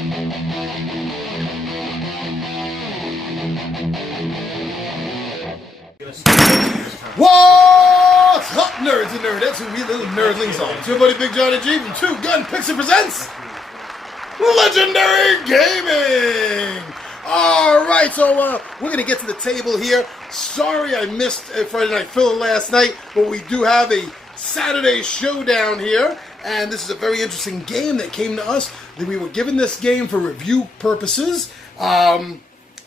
What's up, nerds and nerdettes who we little nerdlings are? It's your buddy Big Johnny G from Two Gun Pixie presents Legendary Gaming! Alright, so we're going to get to the table here. Sorry I missed Friday Night Filler last night, but we do have a Saturday showdown here. And this is a very interesting game that came to us. We were given this game for review purposes. So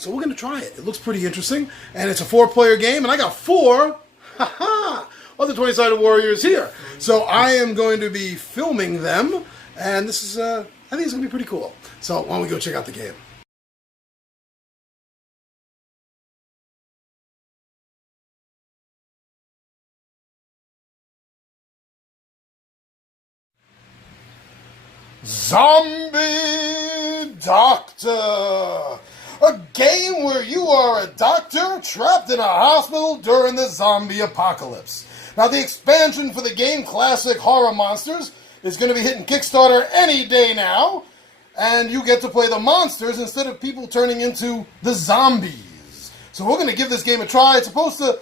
we're going to try it. It looks pretty interesting. And it's a 4-player game. And I got 4 other 20-sided warriors here. So I am going to be filming them. And this is, I think it's going to be pretty cool. So why don't we go check out the game. Zombie Doctor! A game where you are a doctor trapped in a hospital during the zombie apocalypse. Now, the expansion for the game, Classic Horror Monsters, is going to be hitting Kickstarter any day now. And you get to play the monsters instead of people turning into the zombies. So we're going to give this game a try. It's supposed to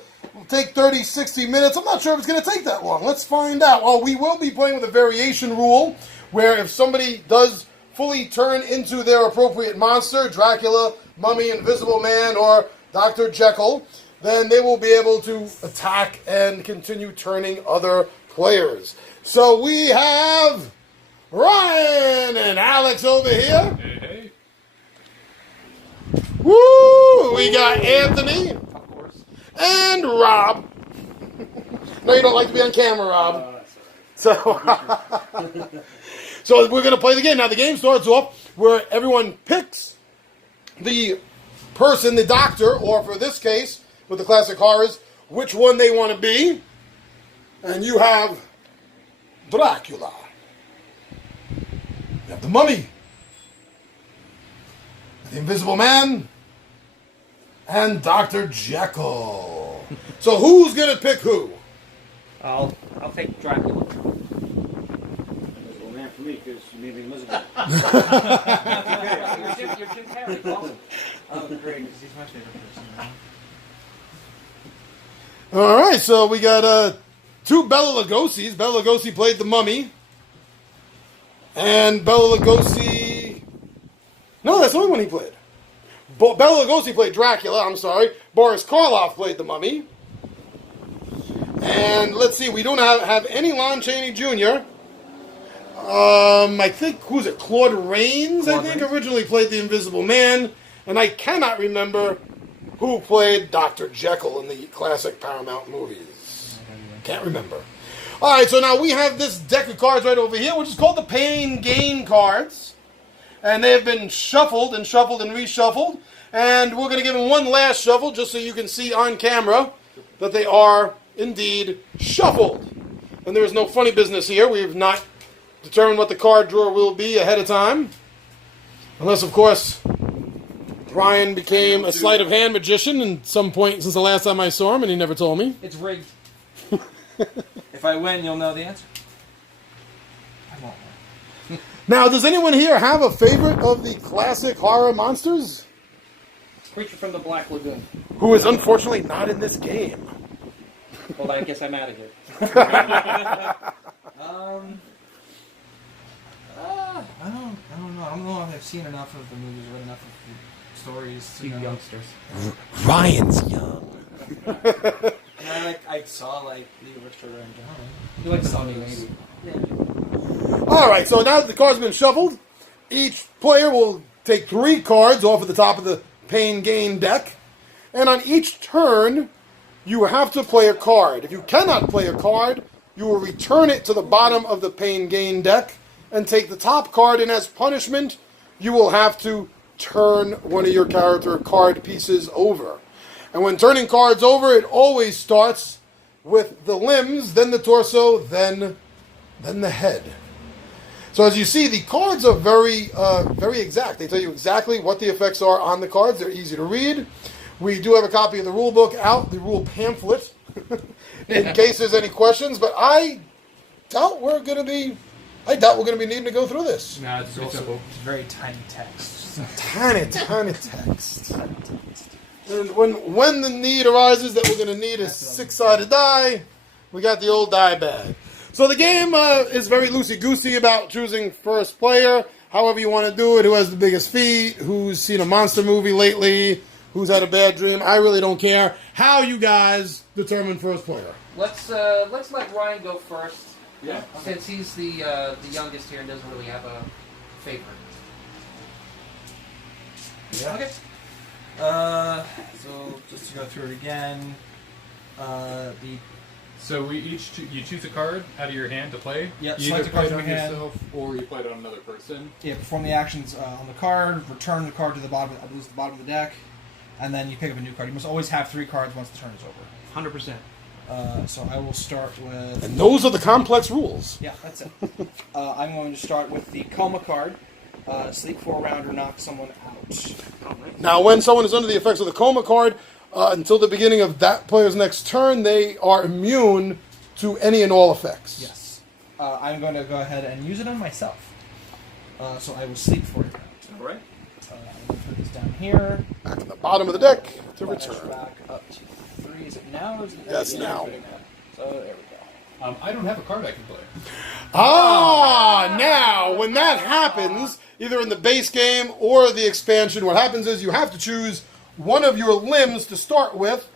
take 30, 60 minutes. I'm not sure if it's going to take that long. Let's find out. Well, we will be playing with a variation rule where if somebody does fully turn into their appropriate monster, Dracula, Mummy, Invisible Man, or Dr. Jekyll, then they will be able to attack and continue turning other players. So we have Ryan and Alex over here. Hey. Woo! We got Anthony. Of course. And Rob. No, you don't like to be on camera, Rob. So we're going to play the game. Now, the game starts off where everyone picks the person, the doctor, or for this case, with the classic horrors, which one they want to be. And you have Dracula. You have the Mummy. The Invisible Man. And Dr. Jekyll. So who's going to pick who? I'll take Dracula. Man, for me, because you made me Elizabeth. You're Jim Carrey. Awesome. Oh, great. He's my favorite person. All right, so we got 2 Bela Lugosi's. Bela Lugosi played the Mummy. And Bela Lugosi... No, that's the only one he played. Bela Lugosi played Dracula, I'm sorry. Boris Karloff played the Mummy. And let's see, we don't have any Lon Chaney Jr., I think, who's it? Claude Rains, originally played the Invisible Man. And I cannot remember who played Dr. Jekyll in the classic Paramount movies. Can't remember. All right, so now we have this deck of cards right over here, which is called the Pain Gain cards. And they have been shuffled and shuffled and reshuffled. And we're going to give them one last shuffle just so you can see on camera that they are indeed shuffled. And there is no funny business here. We have not determine what the card drawer will be ahead of time. Unless, of course, Ryan became a sleight of hand magician at some point since the last time I saw him, and he never told me. It's rigged. If I win, you'll know the answer. I won't win. Now, does anyone here have a favorite of the classic horror monsters? Creature from the Black Lagoon. Who is unfortunately not in this game. Well, I guess I'm out of here. I don't know. I don't know if I've seen enough of the movies or enough of the stories to You know. youngsters. Ryan's young. And I saw like the Richard and John. You like Sunny, maybe. Yeah. All right, so now that the cards have been shuffled, each player will take 3 cards off at the top of the Pain Gain deck. And on each turn, you have to play a card. If you cannot play a card, you will return it to the bottom of the Pain Gain deck and take the top card, and as punishment, you will have to turn one of your character card pieces over. And when turning cards over, it always starts with the limbs, then the torso, then the head. So as you see, the cards are very exact. They tell you exactly what the effects are on the cards. They're easy to read. We do have a copy of the rule book out, the rule pamphlet, in case there's any questions. But I doubt we're going to be I doubt we're going to be needing to go through this. Nah, it's pretty simple. It's very tiny text. Tiny text. And when the need arises that we're going to need a 6-sided die, we got the old die bag. So the game is very loosey-goosey about choosing first player, however you want to do it, who has the biggest feet, who's seen a monster movie lately, who's had a bad dream. I really don't care how you guys determine first player. Let's let Ryan go first. Yeah. Since he's the youngest here and doesn't really have a favorite. Yeah. Okay. So just to go through it again, So you choose a card out of your hand to play. Yeah, You select either a card play it from on your hand. yourself or you play it on another person. perform the actions on the card, return the card to the bottom. I believe it's the bottom of the deck, and then you pick up a new card. You must always have 3 cards once the turn is over. 100%. So I will start with. And those are the complex rules. Yeah, that's it. I'm going to start with the coma card. Sleep for a round or knock someone out. Now, when someone is under the effects of the coma card, until the beginning of that player's next turn, they are immune to any and all effects. Yes. I'm going to go ahead and use it on myself. So I will sleep for a round. All right. I'm going to put this down here. Back to the bottom of the deck to Flash return. back up to 3. Is it now or is it Yes, Yeah, now. So there we go. I don't have a card I can play. Now, when that happens, either in the base game or the expansion, what happens is you have to choose one of your limbs to start with,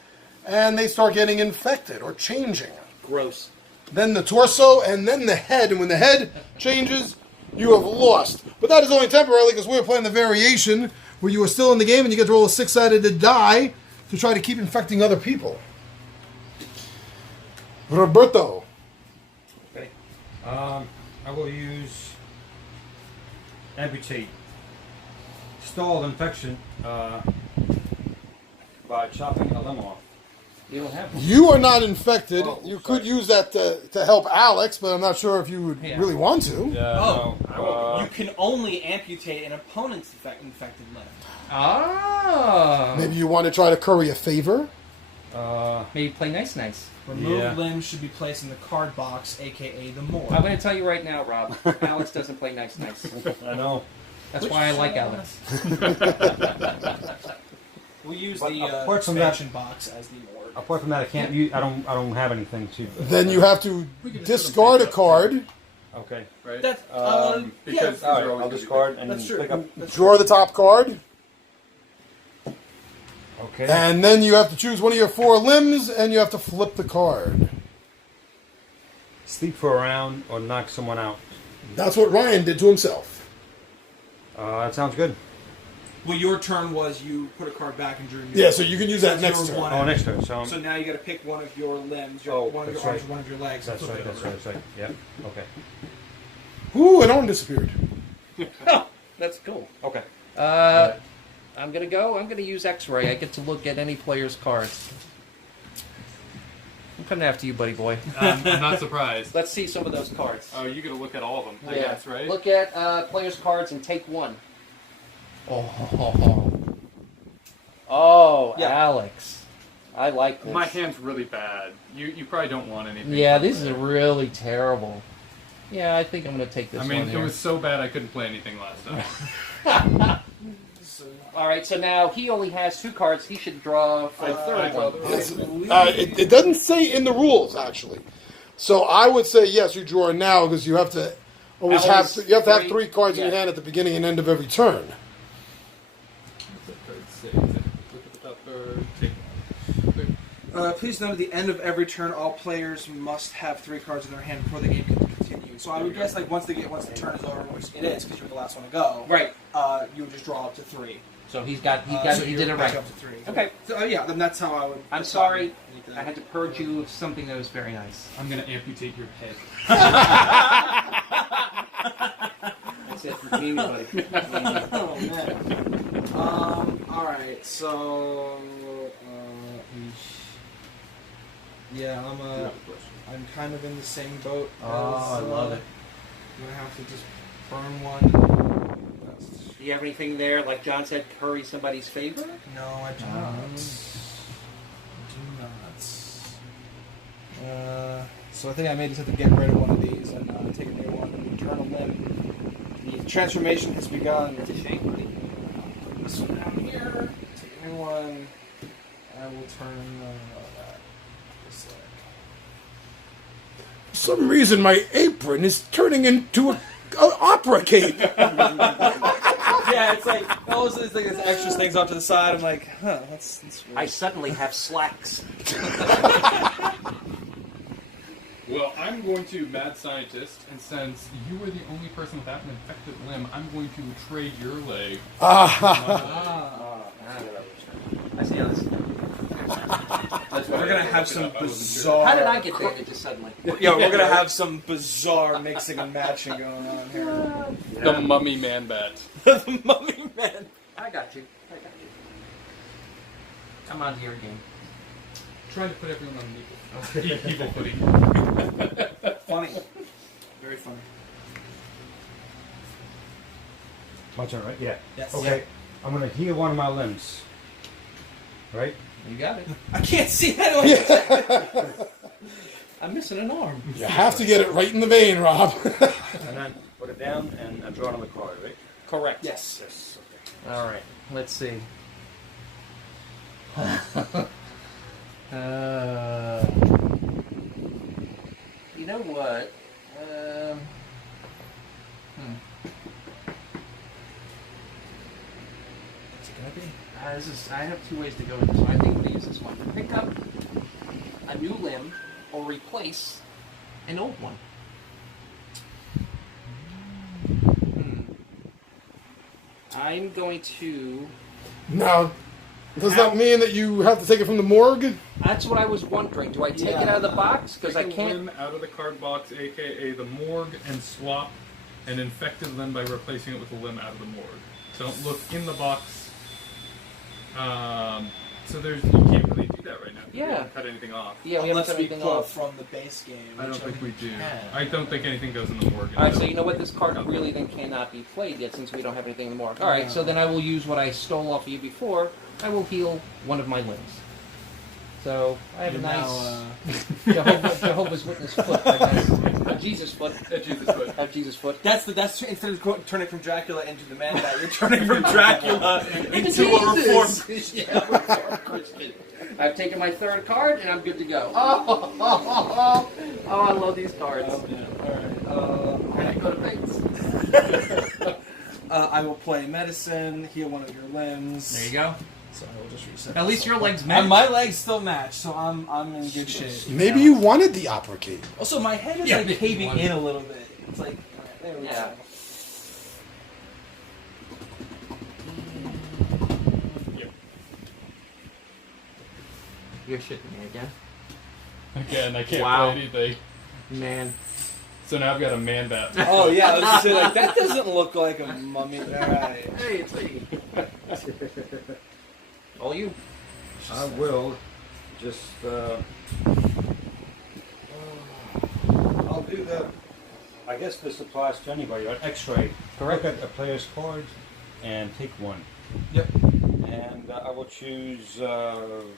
and they start getting infected or changing. Gross. Then the torso, and then the head. And when the head changes, you have lost. But that is only temporarily because we're playing the variation where you are still in the game and you get to roll a 6-sided die to try to keep infecting other people. Roberto. Okay. I will use amputate. Stall infection by chopping a limb off. You don't have one. You are not infected. Oh, You sorry. could use that to help Alex, but I'm not sure if you would really want to. You can only amputate an opponent's infected limb. Ah. Maybe you want to try to curry a favor. Maybe play nice. Removed limbs should be placed in the card box, aka the morgue. I'm going to tell you right now, Rob. Alex doesn't play nice. I know. That's why I like Alex. We'll use But the apart from that- expansion box as the morgue. Apart from that, I can't use. I don't have anything to. Then you have to discard a card, Okay. Right? That's Because All right. they're always I'll gonna be discard and That's true. pick up. draw the top card, Okay. and then you have to choose one of your 4 limbs, and you have to flip the card. Sleep for a round or knock someone out. That's what Ryan did to himself. That sounds good. Well, your turn was you put a card back and drew. a new Yeah, card. so you can use that That's next your turn. one. Oh, next turn. So, So now you got to pick one of your limbs, Oh, one of your that's arms, right. or one of your legs. and that's flip right. it That's over. right. That's right. Yep. Okay. Ooh, an arm disappeared. Oh, that's cool. Okay. I'm going to go. I'm going to use X-Ray. I get to look at any player's cards. I'm coming after you, buddy boy. I'm not surprised. Let's see some of those cards. Oh, you're gonna look at all of them, I guess, right? Look at players' cards and take one. Oh, Yeah. Alex. I like this. My hand's really bad. You probably don't want anything. Yeah, from this is it. really terrible. Yeah, I think I'm going to take this I mean, one it here. was so bad I couldn't play anything last time. All right, so now he only has 2 cards. He should draw for the third one. It doesn't say in the rules, actually. So I would say, yes, you draw now, because you have to always have 3 cards in your Yeah. hand at the beginning and end of every turn. Look at the top card. Take one. Please note at the end of every turn, all players must have 3 cards in their hand before the game can continue. So I would guess, like once the turn is over, which it is, because you're the last one to go. Right. You would just draw up to 3. So he So did you're it back right. up to 3. Okay. So yeah, then that's how I would. I'm sorry. I had to purge you of something that was very nice. I'm gonna amputate your head. That's it for Jamie, buddy. Oh man. All right. So. Yeah, I'm kind of in the same boat. Oh, I love it. I'm gonna have to just burn one. Do you have anything there, like John said, curry somebody's favor? No, I do not. I do not. So I think I may just have to get rid of one of these and take a new one and return a limb. The transformation has begun. It's a shame, buddy. Put this one down here. Take a new one. I will turn that this way. For some reason, my apron is turning into an opera cape. Yeah, it's like all those things, extra things off to the side. I'm like, huh, that's weird. I suddenly have slacks. Well, I'm going to mad scientist, and since you were the only person without an infected limb, I'm going to trade your leg. I see how this is going. We're gonna have some bizarre. How did I get bandages suddenly? Yeah, we're gonna have some bizarre mixing and matching going on here. The mummy man bat. The mummy man. I got you. Come on to your game. Trying to put everyone on evil footing. Funny. Very funny. My turn, right? Yeah. Yes. Okay. I'm gonna heal one of my limbs. Right? You got it. I can't see that. I'm missing an arm. You have to get it right in the vein, Rob. And then put it down and I draw another card, right? Correct. Yes. Yes. Okay. All right. Let's see. You know what? What's it gonna be? I have two ways to go with this one. I think I'm going to use this one. Pick up a new limb or replace an old one. I'm going to... Now, does that mean that you have to take it from the morgue? That's what I was wondering. Do I take it out of the box? Because I Take a can't... limb out of the card box, aka the morgue, and swap an infected limb by replacing it with a limb out of the morgue. Don't look in the box. So you can't really do that right now. We Yeah. haven't cut anything off. Yeah, we Unless haven't we cut pull anything it off. from the base game. I don't think we do. can. I don't think anything goes in the morgue. Alright, so you know what? This card really then cannot be played yet since we don't have anything anymore. Alright, so then I will use what I stole off of you before. I will heal one of my limbs. So I have a nice Jehovah's Witness foot, I guess. A Jesus foot. A Jesus foot. A Jesus foot. That's instead of turning from Dracula into the man bat, you're turning from Dracula into a reformed Christian. Christian. I've taken my third card and I'm good to go. Oh, I love these cards. Alright. And I go to base. I will play medicine, heal one of your limbs. There you go. So I will just reset. At least your legs And match. my legs still match, so I'm in good shape. Maybe you wanted the opera cape. Also, my head is Yeah, like maybe caving one. in a little bit. It's like, there we Yeah. go. You're shitting me again. Again, I can't Wow. play anything. Man. So now I've got a man bat. Oh yeah, I was just saying, like, that doesn't look like a mummy. Alright. Hey, it's me. All you. I will just. I'll do the. I guess this applies to anybody. An X-ray. Correct. Look at a player's card and take one. Yep. And I will choose Ryan.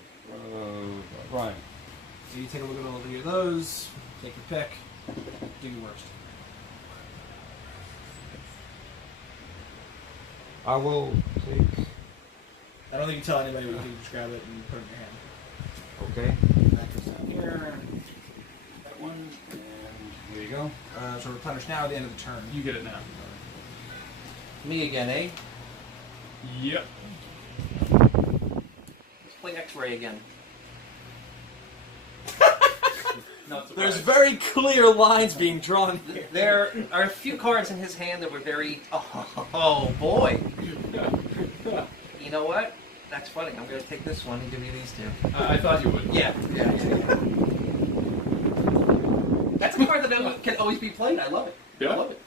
So you take a look at all of those, take your pick, do your worst. I will take. I don't think you tell anybody, but you can just grab it and put it in your hand. Okay. That goes down here. That one. And here you go. So replenish now at the end of the turn. You get it now. Me again, eh? Yep. Let's play X-ray again. Not There's surprised. very clear lines being drawn here. There are a few cards in his hand that were very... Oh, boy. You know what? That's funny. I'm going to take this one and give you these two. I thought you would. Yeah. That's a card that can always be played. I love it. Yeah. I love it.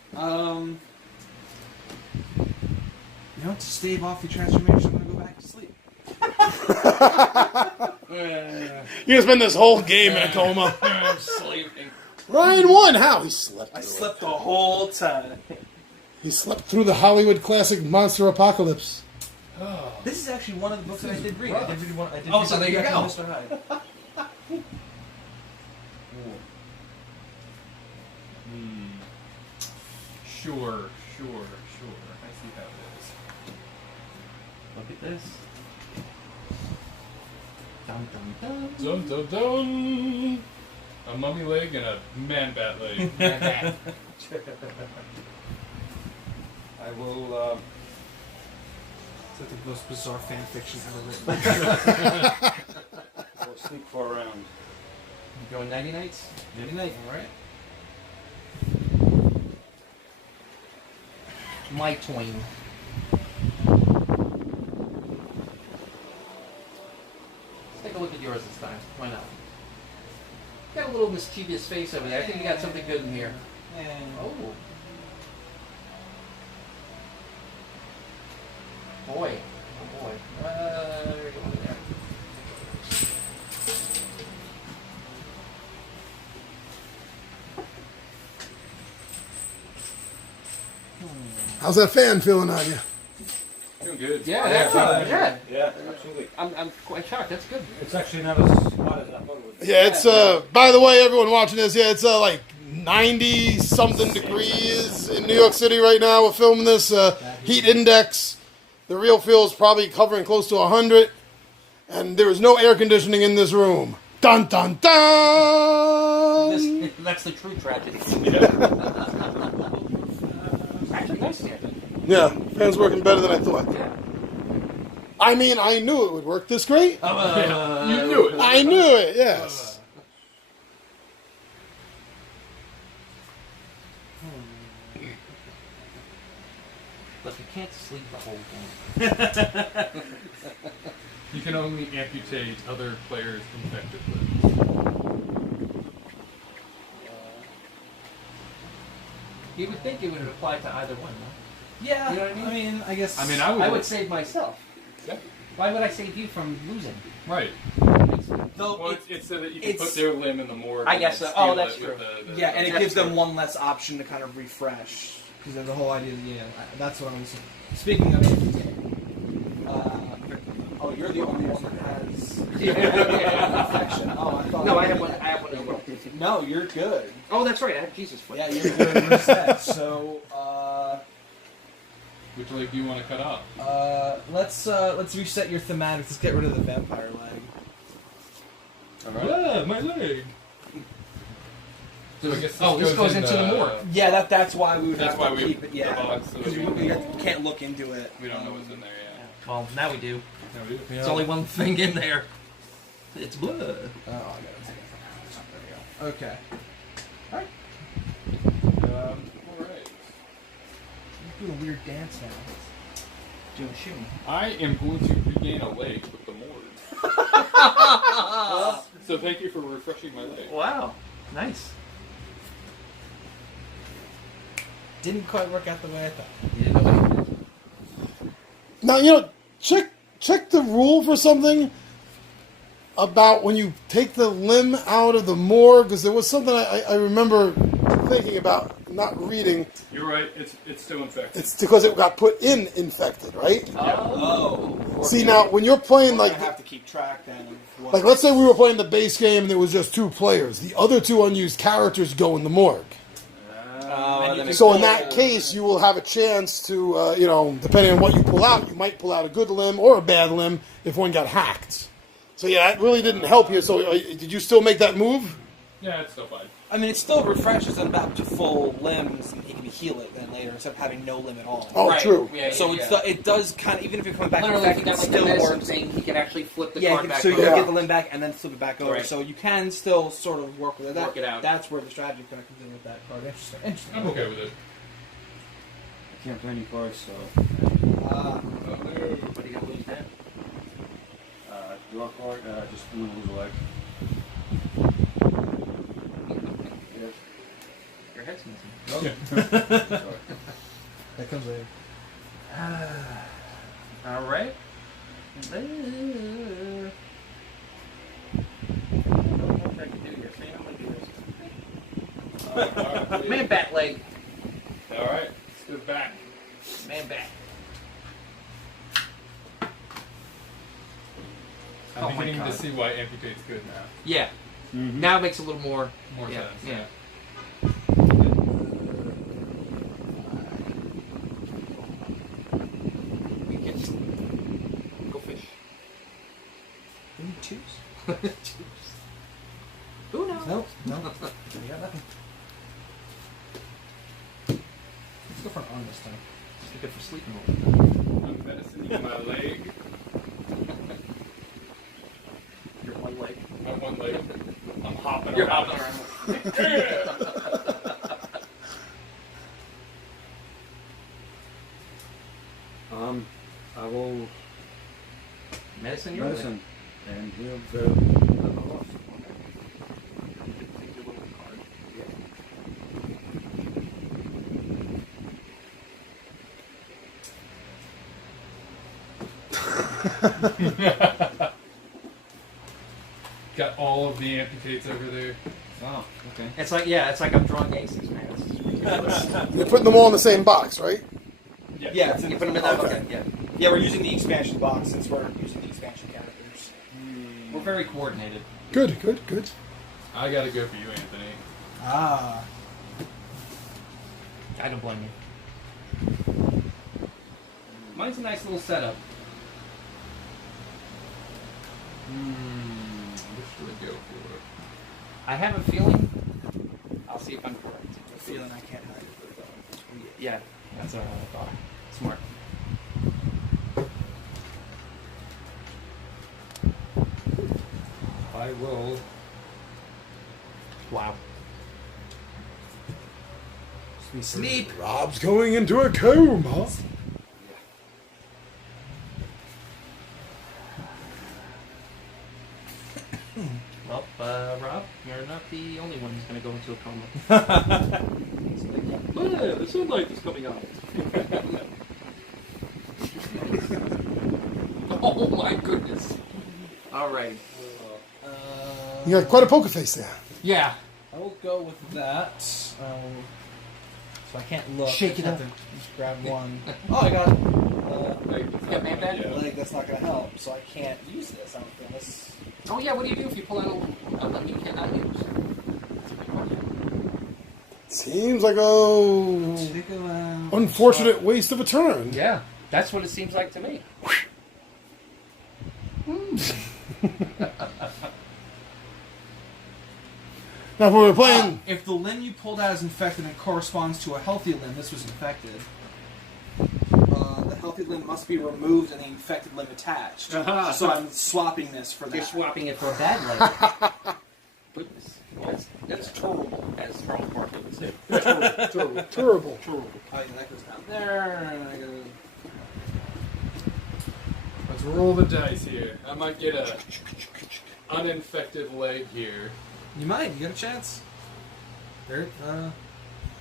You know, to stave off your transformation, I'm gonna go back to sleep. You're gonna spend this whole game in a coma. I'm sleeping. Ryan won. How? He slept. I through slept the whole time. it. He slept through the Hollywood classic Monster Apocalypse. This is actually one of the books that I did read. I did read one. I did Oh, read so there you Mr. go. Hyde. Sure. I see how it is. Look at this. Dun dun dun. Dun dun dun! A mummy leg and a man bat leg. I will. It's like the most bizarre fan fiction ever written. I will sleep for a round. You going nighty nights? Good night. All right. My twin. Let's take a look at yours this time. Why not? Got a little mischievous face over there. I think you got something good in here. Oh. Boy. Oh boy. There we go over there. How's that fan feeling on you? Doing good. Yeah, that's yeah. Yeah, absolutely. I'm quite shocked. That's good. It's actually not as hot as I thought it would be. Yeah, it's by the way, everyone watching this, yeah, it's like 90 something degrees in New York City right now. We're filming this heat index. The real feel is probably covering close to 100, and there is no air conditioning in this room. Dun dun dun. That's the true tragedy. Actually, nice here. Yeah, fan's working better than I thought. Yeah. I mean, I knew it would work this great. You knew it. I knew it. Yes. Look, you can't sleep the whole game. You can only amputate other players' infected limbs. You would think it would apply to either one, no? Yeah, You know what I mean? I guess. I would. save myself. Yeah. Why would I save you from losing? Right. Though Well, it's so that you can it's- put their limb in the morgue. I and guess then so. Oh, steal that's it with true. yeah, and it That's gives them true. one less option to kind of refresh. Because the whole idea, that's what I'm saying. Speaking of amputation, oh, you're the only one that has infection. Oh, I thought. No, I have one. I have one as well. No, you're good. Oh, that's right. I have Jesus foot. Yeah, you're good. You're set. So, Which leg do you want to cut off? let's reset your thematic. Let's get rid of the vampire leg. Alright. Yeah, my leg. So I guess This goes into the morgue. Yeah, that's why we would That's have why to we keep it. Yeah, the box so because that we can't look into it. we don't know what's in there yet. Well, now we do. No, we do. There's only one thing in there. It's blood. Oh, I gotta take it. There we go. Okay. Alright. You're doing a weird dance now. Doing shooting. I am going to regain a leg with the morgue. So thank you for refreshing my leg. Wow. Nice. Didn't quite work out the way I thought. You didn't know what you did. Now, check the rule for something about when you take the limb out of the morgue, because there was something I remember thinking about, not reading. You're right, it's still infected. It's because it got put in infected, right? Oh. See, now, when you're playing, We're like, gonna have to keep track then of what. like, let's say we were playing the base game and there was just 2 players. The other 2 unused characters go in the morgue. So in that case, you will have a chance to, depending on what you pull out, you might pull out a good limb or a bad limb if one got hacked. So yeah, that really didn't help you. So did you still make that move? Yeah, it's still fine. I mean, it still refreshes them back to full limbs, and he can heal it then later instead of having no limb at all. Oh, Right. true. Yeah, So yeah. it does kind of, even if you're coming back Literally, if you infected, got it like the still medicine works. thing, he can actually flip the Yeah, card back. so you over. can Yeah. get the limb back and then flip it back over. Right. So you can still sort of work with it. Work it out. That's where the strategy kind of comes in with that card. Interesting. I'm okay with it. I can't play any cards, so. What are you gonna lose then? Draw a card, just I'm gonna lose a leg. Your head's missing. Sorry. That comes later. All right. Man bat leg. Alright, let's go back. Man bat. I'm Oh my beginning to God. see why amputate's good now. Yeah. Now it makes a little more. More Yeah. sense. Yeah. choose? Who knows? Nope. No. You got nothing. Let's go for an arm this time. It's good for sleeping. I'm medicining my leg. Your one leg. My one leg. I'm hopping You're around. hopping around. I will Medicine your medicine, and he'll go. Off. Got all of the amputates over there. Oh, okay. It's like I'm drawing aces, man. It's ridiculous. You're putting them all in the same box, right? Yeah, it's in You put them in that. Okay. Okay, yeah. Yeah, we're using the expansion box since we're using the expansion characters. We're very coordinated. Good, good, good. I gotta go for you, Anthony. Ah. I don't blame you. Mine's a nice little setup. What should I go for? I have a feeling. I'll see if I'm correct. A feeling I can't hide it. Yeah, that's what I thought. Smart. I will. Wow. Sleep. Rob's going into a coma. Well, Rob, you're not the only one who's going to go into a coma. The sunlight is coming out. Oh my goodness. All right. You got quite a poker face there. Yeah. I will go with that. So I can't look. Shake it I up. have to just grab one. Oh, I got Got man bag? a leg that's not going to help, so I can't use this. I don't feel this. Oh yeah, what do you do if you pull out a limb you cannot use? Seems like a unfortunate waste of a turn. Yeah, that's what it seems like to me. Now, if we were playing, If the limb you pulled out is infected and corresponds to a healthy limb, this was infected. The healthy limb must be removed and the infected limb attached. Uh-huh. So I'm swapping this for that. You're swapping it for a bad leg. Goodness, that's terrible, as Charles Barkley would say. terrible. Oh, yeah, that goes down there. And I gotta... Let's roll the dice here. I might get a uninfected leg here. You might. You got a chance. There.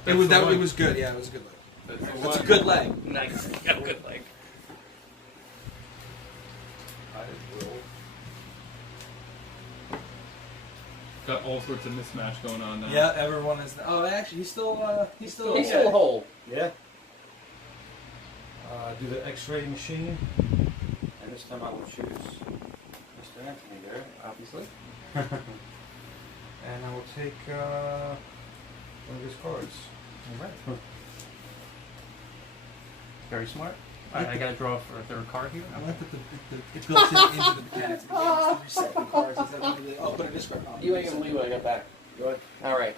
That's the one. It was good. Yeah, it was a good leg. That's the That's a one. good leg. Nice, got a good leg. I will. Got all sorts of mismatch going on now. Yeah, everyone is. Oh, actually, he's still. He's still whole. Yeah. Do the X-ray machine, and this time I will choose Mr. Anthony there, obviously. And I will take one of his cards. All right. Very smart. All right, I gotta draw for a third card here. I like that it built into the mechanics of the game. It's the recycling cards. Instead of but it is correct. You ain't gonna believe what I got back. Go ahead. All right.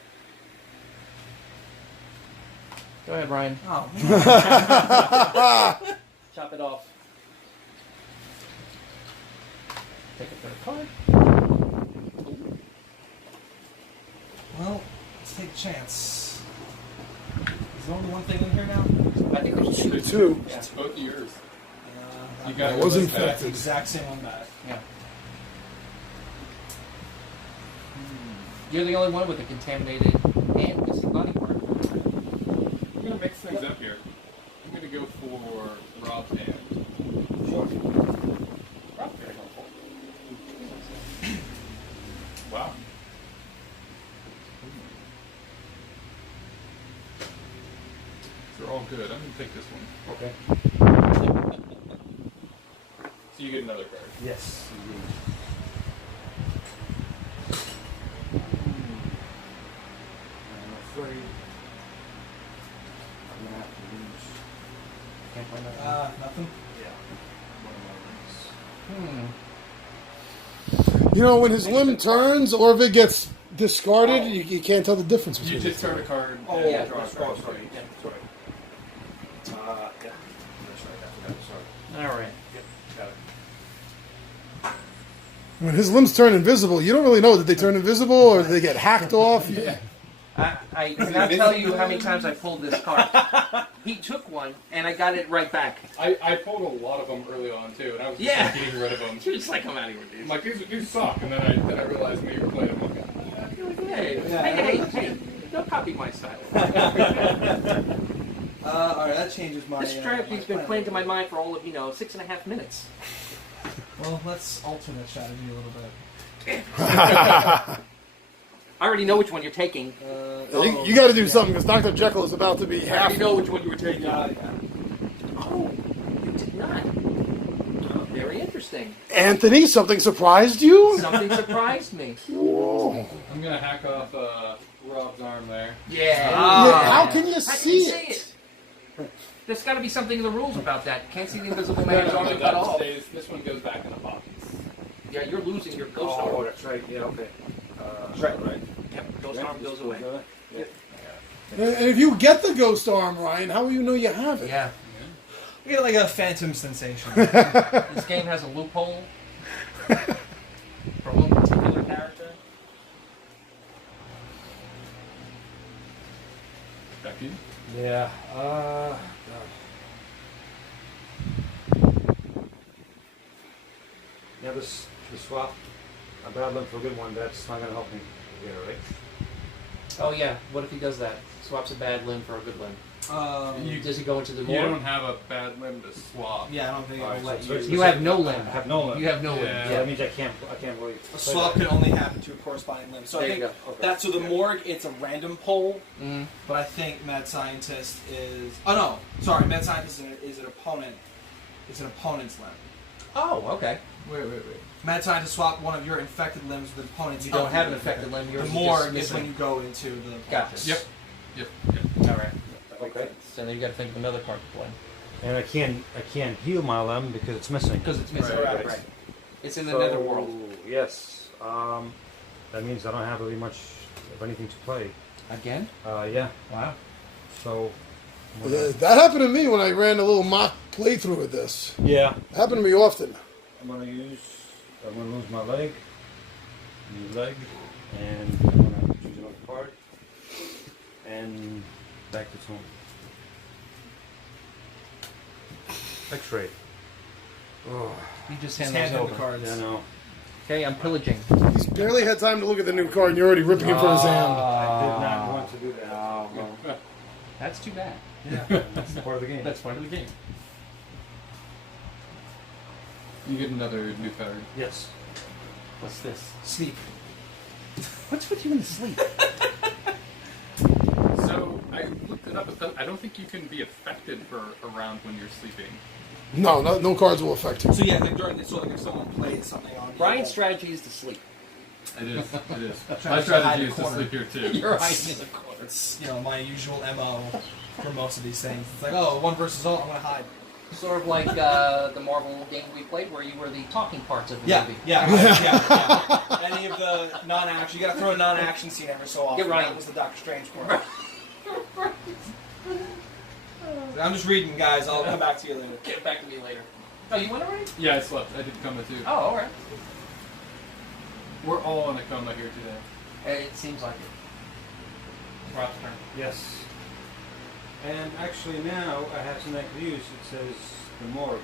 Go ahead, Ryan. Oh man. Chop it off. Take a third card. Well, let's take a chance. Is there only one thing in here now? I think there's two. Two. Yeah. It's both yours. You I got It was yours infected. back. the exact same one back. Yeah. You're the only one with a contaminated and missing body part. I'm gonna mix things up here. I'm gonna go for Rob's hand. Sure. Rob, very helpful. Wow. They're all good. I'm gonna take this one. Okay. So you get another card. Yes, indeed. I'm afraid I'm gonna have to lose. Can't find that. Nothing. Yeah, one of my rings. You know, when his limb turns or if it gets discarded, you can't tell the difference You between just the two. turn a card. Oh, and yeah. draw a Oh, card. sorry. Yeah, sorry. Yeah. That's right. I forgot. Sorry. All right. Yep. Got it. When his limbs turn invisible, you don't really know. Did they turn invisible or did they get hacked off? I cannot tell you how many times I pulled this card. He took one, and I got it right back. I pulled a lot of them early on too, and I was just Yeah. like, getting rid of them. You're just like, I'm out of here, dude. I'm like, these suck, and then I realized when you were playing them, I'm like, Hey, don't copy my style. Alright, that changes my... This strategy's been plan. playing to my mind for all of, 6.5 minutes. Well, let's alter that strategy a little bit. I already know which one you're taking. You got to do something because Dr. Jekyll is about to be I half. already know which one you were taking. Yeah. Oh, you did not. Oh, very interesting. Anthony, something surprised you? Something surprised me. Whoa. I'm gonna hack off Rob's arm there. Yeah. Yeah, how can you How see can you it? There's got to be something in the rules about that. Can't see the invisible No, man's arm cut that off. stays. This one goes back in the box. Yeah, you're losing your ghost Oh, arm. that's right. Yeah. Okay. Right. Yep, ghost arm goes away. Yeah. And if you get the ghost arm, Ryan, how will you know you have it? Yeah. You get like a phantom sensation. This game has a loophole for one particular character. Back to you. Yeah. Yeah, this swap a bad limb for a good one. That's not gonna help me here, right? Oh yeah, what if he does that? Swaps a bad limb for a good limb. Does he go into the You morgue? don't have a bad limb to swap. Yeah, I don't think Alright, it'll let so you. it's- You have no limb. I have no limb. You have no limb. Yeah. So that means I can't really. A swap can only happen to a corresponding limb. So There I you think go. Okay. that's so the morgue. It's a random poll, Mm. but I think mad scientist is. Oh no, sorry, mad scientist is an opponent. It's an opponent's limb. Oh, okay. Wait. Mad scientist swap one of your infected limbs with an opponent's. You don't healthy have an limb. affected limb. The Yours is morgue just is missing. when you go into the. Gotcha. Yep. Yep. All right. Okay. So then you got to think of another card to play And I can't heal my limb because it's missing. because it's missing. Right. It's in the So, netherworld. Yes. That means I don't have really much of anything to play. Again? Yeah. Wow. So. That happened to me when I ran a little mock playthrough with this. Yeah. It happened to me often. I'm gonna lose my leg, new leg, and I'm gonna choose another card, and back to home. X-ray. Oh, You just Just hand hand those him the over. cards. yeah, no. Okay, I'm pillaging. He's barely had time to look at the new card and you're already ripping it from his hand. I did not want to do that. well, that's too bad. Yeah, that's part of the game. That's part of the game. You get another new card. Yes. What's this? Sleep. What's with you in the sleep? So I looked it up. I don't think you can be affected for a round when you're sleeping. No cards will affect you. So yeah, like during this, so like if someone plays something on. Brian's strategy is to sleep. It is. It is. Trying My to hide strategy in is the to corner. sleep here too. You're hiding in the corner. It's my usual MO for most of these things. It's like, oh, one versus all, I'm gonna hide. Sort of like the Marvel game we played where you were the talking parts of the movie. Yeah. Any of the non-action, you gotta throw a non-action scene every so often. Get right. That was the Doctor Strange part. I'm just reading, guys. I'll come back to you later. Get back to me later. Oh, you went already? Yeah, I slept. I did coma too. Oh, all right. We're all in a coma here today. It seems like it. Rob's turn. Yes. And actually now I have some I could use. It says the morgue.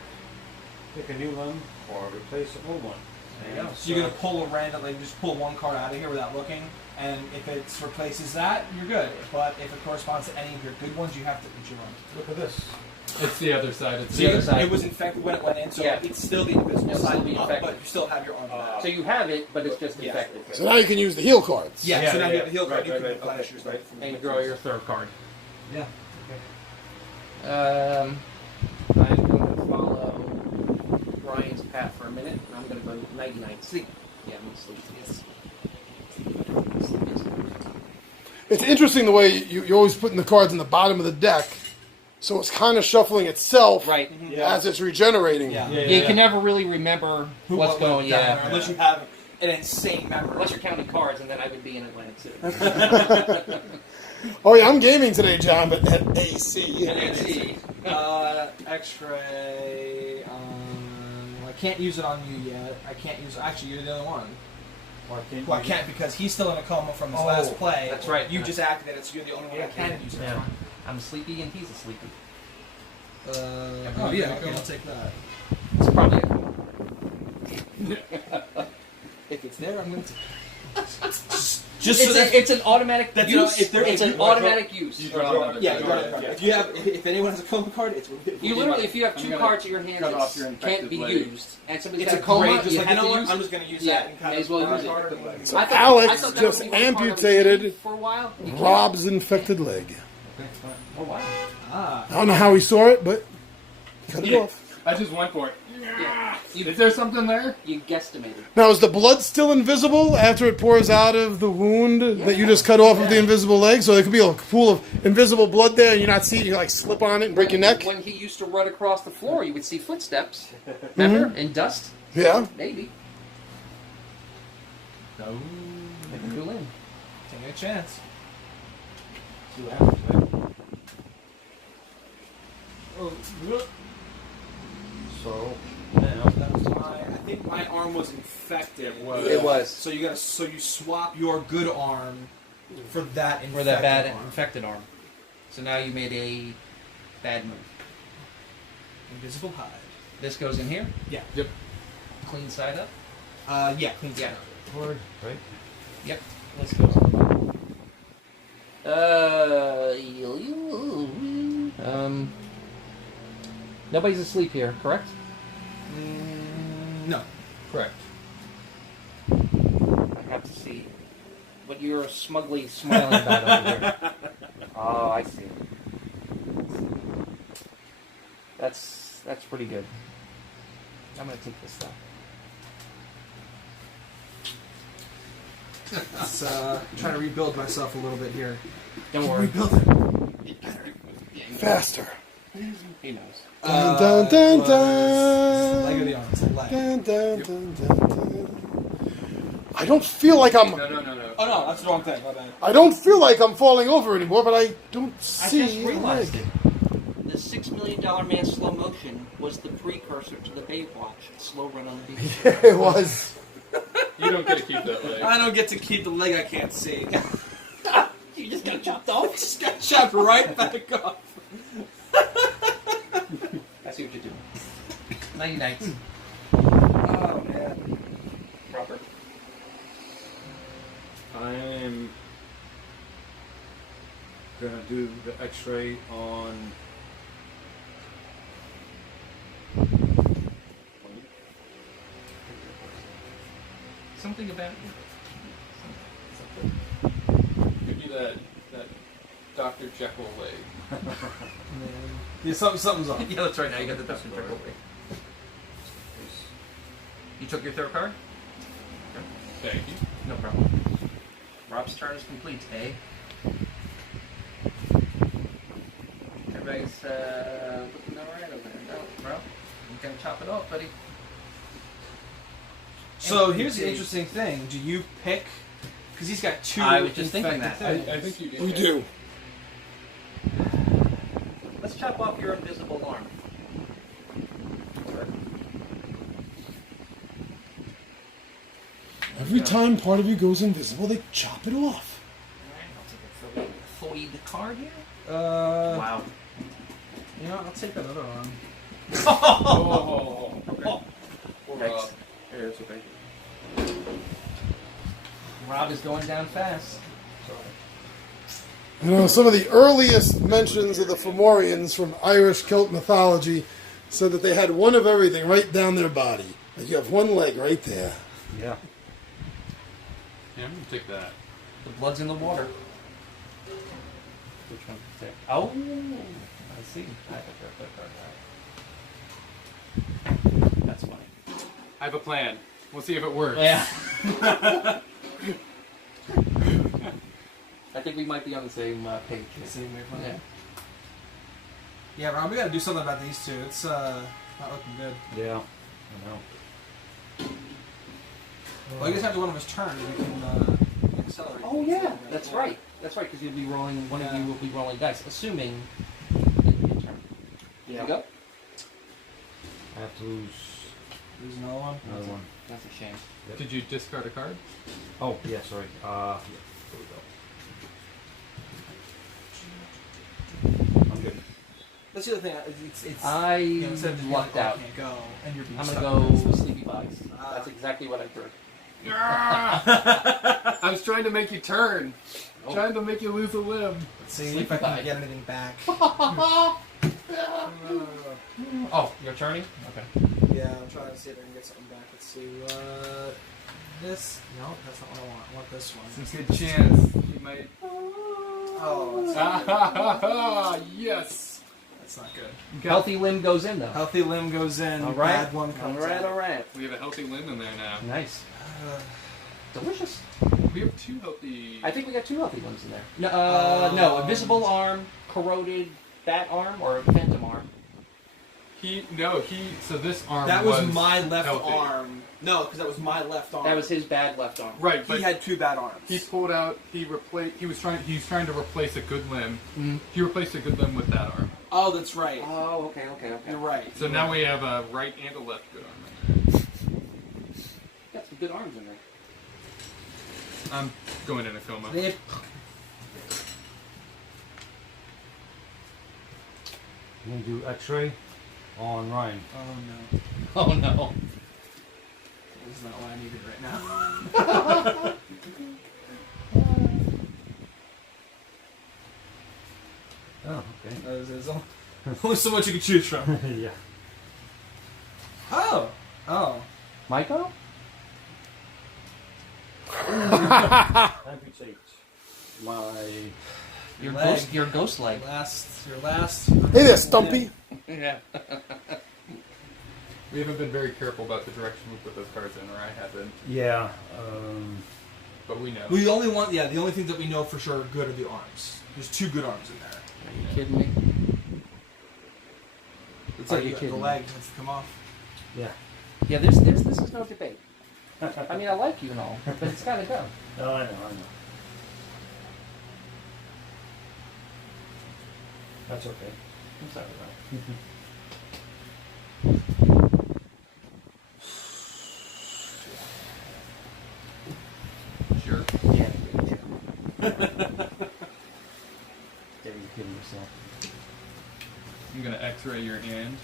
Pick a new limb or replace an old one. There you go. So you're gonna pull a random, like just pull one card out of here without looking, and if it replaces that, you're good. But if it corresponds to any of your good ones, you have to eat your own. Look at this. It's the other side. It's The other side. It was infected when it went in, so Yeah. it's still the invisible It'll side still be up, infected. but you still have your arm back. So you have it, but it's just Yeah. infected. So now you can use the heal cards. Yeah, so now yeah, you have the heal card, right, you can right, replenish okay, your stuff. right. And you draw your third card. Yeah. I'm going to follow Brian's path for a minute, and I'm going to go nighty-night. Sleep. Yeah, I'm going to sleep. Yes. It's interesting the way you're always putting the cards in the bottom of the deck, so it's kind of shuffling itself Right. Yeah. as it's regenerating. Yeah. You can never really remember what's What going. went down there, Yeah. unless you have an insane memory. Unless you're counting cards, and then I would be in Atlantic City. Oh yeah, I'm gaming today, John, but at AC. X-ray. I can't use it on you yet. I can't use. Actually, you're the other one. Well, I can't because he's still in a coma from his last play. That's right. You just activated, so you're the only one that can use it. Yeah. I'm sleepy, and he's sleepy. Oh yeah, okay, I'll take that. It's probably a cool. If it's there, I'm going to. It's an automatic use. It's an automatic use. If anyone has a coma card, it's You literally, if you have two cards in your hand cut off that your can't infected be leg. used, and somebody's It's got a a coma, great. Just you like, have you know to what? use I'm just going to use Yeah, that and kind may of as well use it. card. So I thought Alex that was just gonna be one part of the amputated scene for a while. You can't- Rob's infected leg. Oh wow. I don't know how he saw it, but cut it off. I just went for it. Yeah. Is there something there? You guesstimated. Now, is the blood still invisible after it pours out of the wound that you just cut off of the invisible leg? So there could be a pool of invisible blood there, and you're not seeing it. You like slip on it and break your neck. When he used to run across the floor, you would see footsteps. Remember? In dust. Yeah. Maybe. No. Maybe new in. Taking a chance. See what happens, right? So now That was I think my arm was infected. It was. So you swap your good arm for that infected For that bad arm. infected arm. So now you made a bad move. Invisible hide. This goes in here. Yeah. Yep. Clean side up. Yeah, clean Yeah. forward, right? Yep. This goes on the bottom. Nobody's asleep here, correct? No. Correct. I have to see what you're smugly smiling about over here. Oh, I see. That's pretty good. I'm gonna take this stuff. Let's try to rebuild myself a little bit here. Don't worry. Rebuild it. Faster. He knows. Dun, dun, dun, Leg dun. of the arm. It's a leg. Dun, dun, dun, dun, dun. I don't feel like I'm. No. Oh no, that's the wrong thing. My bad. I don't feel like I'm falling over anymore, but I don't I see. just realized a leg. it. The $6 Million Man slow motion was the precursor to the Baywatch slow run on the beach. Yeah, it was. You don't get to keep that leg. I don't get to keep the leg I can't see. You just got chopped off. Just got chopped right back off. I see what you're doing. Nighty nights. Oh man. Proper. I'm gonna do the X-ray on. Something about you. Could be that Dr. Jekyll leg. Yeah, something's up. Yeah, that's right. Now you got the Dr. Jekyll way. You took your third card? Thank you. No problem. Rob's turn is complete, eh? Everybody's looking alright over there. No, bro. You can chop it off, buddy. So here's the interesting thing. Do you pick? Because he's got two. I was just thinking infected that. things. I think you did. We do. Let's chop off your invisible arm. Every time part of you goes invisible, they chop it off. Alright, I'll take a Floyd card here. Wow. You know, I'll take that other arm. Oh, okay. Poor Thanks. Rob. Here, it's okay. Rob is going down fast. You know, some of the earliest mentions of the Fomorians from Irish Celt mythology said that they had one of everything right down their body. Like you have one leg right there. Yeah. Yeah, I'm gonna take that. The blood's in the water. Which one? Oh, I see. I have a third card. That's funny. I have a plan. We'll see if it works. Yeah. I think we might be on the same page. Yeah. Yeah, Rob, we gotta do something about these two. It's not looking good. Yeah. I know. Well, he doesn't have to one of his turns. You can accelerate. Oh yeah, that's right. That's right, because you'll be rolling. One of you will be rolling dice, assuming that you get turn. Yeah. You go. I have to lose There's another one. another one. That's a shame. Yep. Did you discard a card? Oh, yeah, sorry. Yeah, there we go. I'm good. That's the other thing. It's I instead of just lucked being like, out. oh, I can't go, and you're being I'm stuck gonna in go this. sleepy box. That's exactly what I drew. I was trying to make you turn. Oh. Trying to make you lose a limb. Let's see if I can get anything back. Oh, you're turning? Okay. Yeah, I'm trying to see if I can get something back. Let's see. This? No, that's not what I want. I want this one. There's a good chance you might. Oh, Yes. that's not good. Healthy limb goes in though. Healthy limb goes in. All right. Bad one comes out. all right. We have a healthy limb in there now. Nice. Delicious. We have 2 healthy. I think we got 2 healthy ones in there. No, no, invisible arm, corroded bat arm, or phantom arm. So this arm That was my left healthy. arm. No, because that was my left arm. That was his bad left arm. Right, but He had 2 bad arms. he pulled out. He's trying to replace a good limb. Mhm. He replaced a good limb with that arm. Oh, that's right. Oh, okay. You're right. So now we have a right and a left good arm. Got some good arms in there. I'm going in a coma. They- I'm going to do X-ray on Ryan. Oh no, Oh no. this is not what I needed right now. Oh, okay. There's only so much you can choose from. Yeah. Oh. Michael? Amputate my... Your Leg. ghost leg. Your last. Hey there, Stumpy. Yeah. We haven't been very careful about the direction we put those cards in, or I have been, Yeah. but we know. We only want. Yeah, the only things that we know for sure are good are the arms. There's 2 good arms in there. Are you kidding me? It's Are like you the kidding leg has to come off. Yeah. Yeah, this is no debate. I mean, I like you and all, but it's gotta go. No, I know. That's okay. I'm sorry, Sure. Yeah. Yeah, you're kidding yourself. I'm gonna X-ray your hand.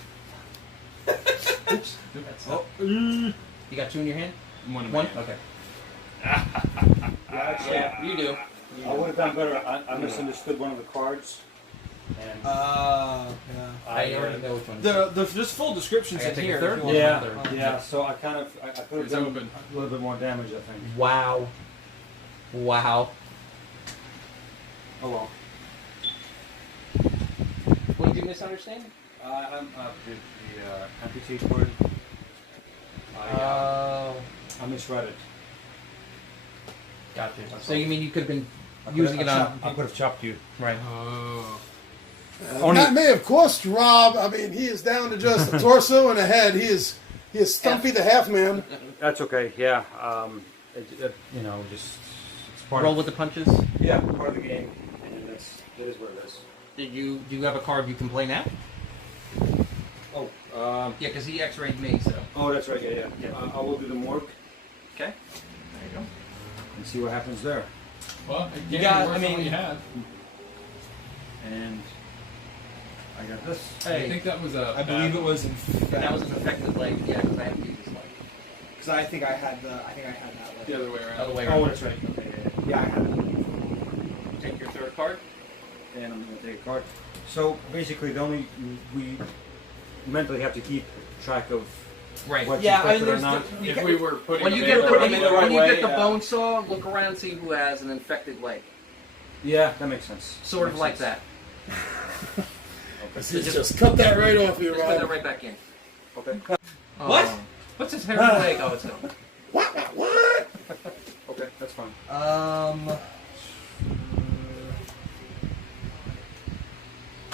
Oops. That's Oh. You got 2 in your hand? one. One? Hand. Okay. Yeah, you do. I would have done better. I misunderstood one of the cards. And Yeah. I already know which one. There's full descriptions I gotta in take a here. third if you one. want. Yeah. yeah, so I could have It's done open. a little bit more damage, I think. Wow. Wow. Oh well. What did you misunderstand? I'm the amputate word. I misread it. Gotcha. So you mean you could have been I using it on... I could have chopped you. Right. Oh. Not me, of course, Rob. I mean, he is down to just a torso and a head. He is Stumpy the Half Man. That's okay. Yeah. Just it's part Roll of with the punches. yeah, part of the game, and that is what it is. Do you have a card you can play now? Oh. Yeah, because he X-rayed me, so... Oh, that's right. Yeah. I will do the morgue Okay. There you go. and see what happens there. Well, You again, got- worse I than mean- what you had. And I got this. I think that was a. I believe it was That was an effective leg, yeah, because I have to use this leg. because I think I had that leg. the other way around. Other way Oh, around. that's right. Okay. Yeah, I had it. Take your third card. And I'm going to take a card. So basically, we mentally have to keep track of Right. what's Yeah, I mean, infected or there's not. the- If we were putting When you them get in the the when right you, right when you way, get the yeah. bone saw, look around, see who has an infected leg. Yeah, that makes sense. Sort of Makes like sense. that. Just cut that right off you, Just put that Rob. right back in. Okay. What? What's his hair leg? Oh, it's What? Okay, that's fine.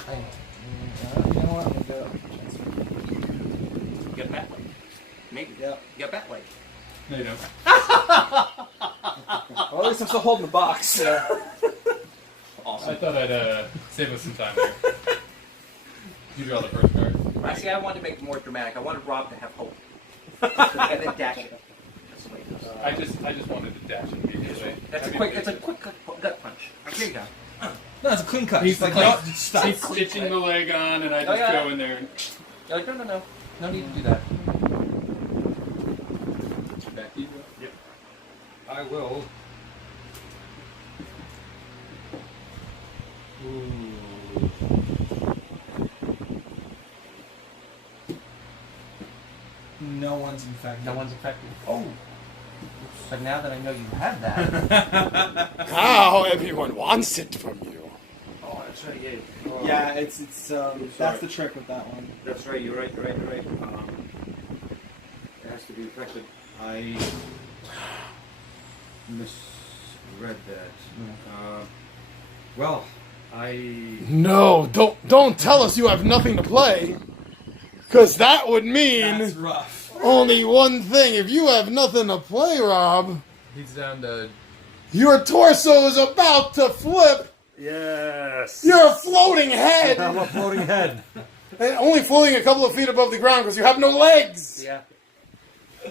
You know what? I'm gonna go. You got a bat leg. Maybe. Yeah. You got a bat leg. No, you don't. Well, at least I'm still holding the box. I thought I'd save us some time there. You draw the first card. I see. I wanted to make it more dramatic. I wanted Rob to have hope, and then dash it. That's the way it goes. I just wanted to dash it immediately. That's a quick. It's a quick gut punch. Here you go. No, it's a clean cut. He's like, like, no, just stop. He's stitching the leg on, and I just yeah. go in there and You're like, no. No need to do that. back you. Yep. I will. Ooh. No one's infected. No one's infected. Oh. But now that I know you have that, How everyone wants it from you. Oh, that's right. Yeah. Yeah, it's that's the trick with that one. That's right. You're right. It has to be affected. I misread that. Well, No, don't tell us you have nothing to play. Because that would mean That's rough. only one thing. If you have nothing to play, Rob, He's down to. your torso is about to flip. Yes. You're a floating head. I'm a floating head. And only floating a couple of feet above the ground because you have no legs. yeah.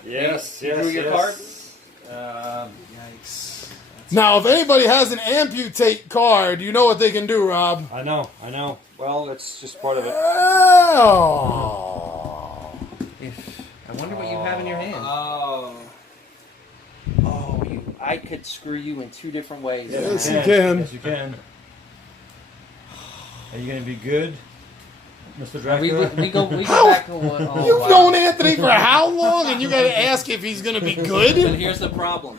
Yes. You drew your card? Yikes. Now, if anybody has an amputate card, you know what they can do, Rob. I know. Well, it's just part of it. Oh. I wonder what you have in your hand. Oh. Oh, I could screw you in two different ways. Yes, you can. Yes, you can. Are you going to be good, Mr. We Dracula? go How? back to what? Oh, You've wow. known Anthony for how long? And you got to ask if he's going to be But good? here's the problem.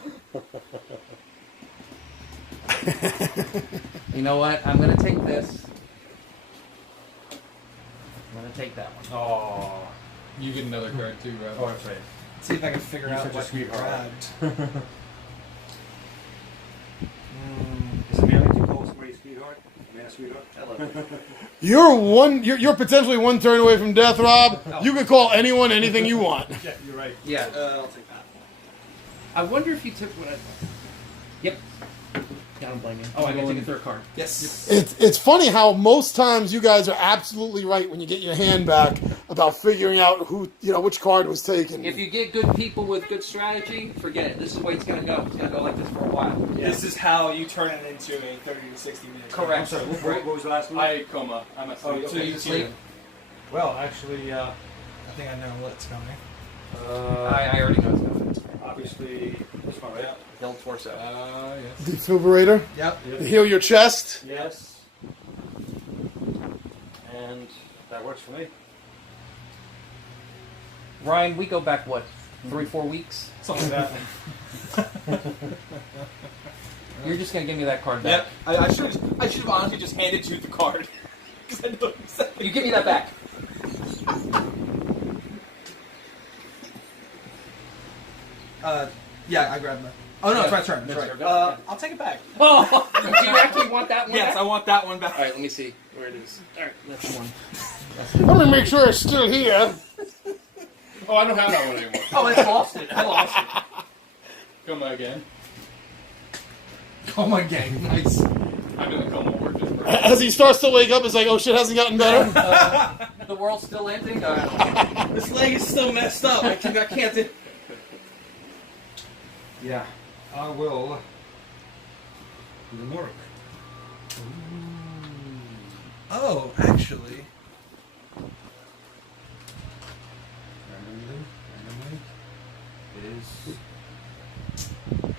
You know what? I'm gonna take this. I'm gonna take that one. Oh. You get another card too, Rob. Oh, that's right. Let's see if I can figure You're out such a what you sweetheart. grabbed. Is Amelia too close for your sweetheart? Amelia, sweetheart? I love it. You're potentially one turn away from death, Rob. You can call anyone anything you want. Yeah, you're right. Yeah. I'll take that. I wonder if you took what I. Yep. I don't blame you. Oh, I gotta take a third card. Yes. It's funny how most times you guys are absolutely right when you get your hand back about figuring out which card was taken. If you get good people with good strategy, forget it. This is the way it's gonna go. It's gonna go like this for a while. This is how you turn it into a 30 to 60 minute. Correct. I'm sorry, what was the last one? I coma. I'm asleep. Oh, so Are you you asleep? Well, actually, I think I know what's coming. I already know it's coming. obviously, this one, right? Build torso. Yes. Defibrillator. Yep. Heal your chest. Yes. And that works for me. Ryan, we go back what? 3-4 weeks? Something like that. You're just gonna give me that card back. Yep. I should have honestly just handed you the card. 'Cause I know exactly. You give me that back. Yeah, I grabbed that. Oh no, it's my turn. That's That's right. your go. I'll take it back. Oh, do you actually want that one? Yes, I back? want that one back. All right, let me see where it is. All right, that's one. Let me make sure it's still here. Oh, I don't have that one anymore. Oh, I lost it. I lost it. Coma again. Oh my gang, nice. I'm in the coma ward just for. As he starts to wake up, it's like, oh shit, hasn't gotten better. The world's still ending. This leg is still messed up. I can't do. Yeah. I will do the work. Oh, actually. Randomly, it is.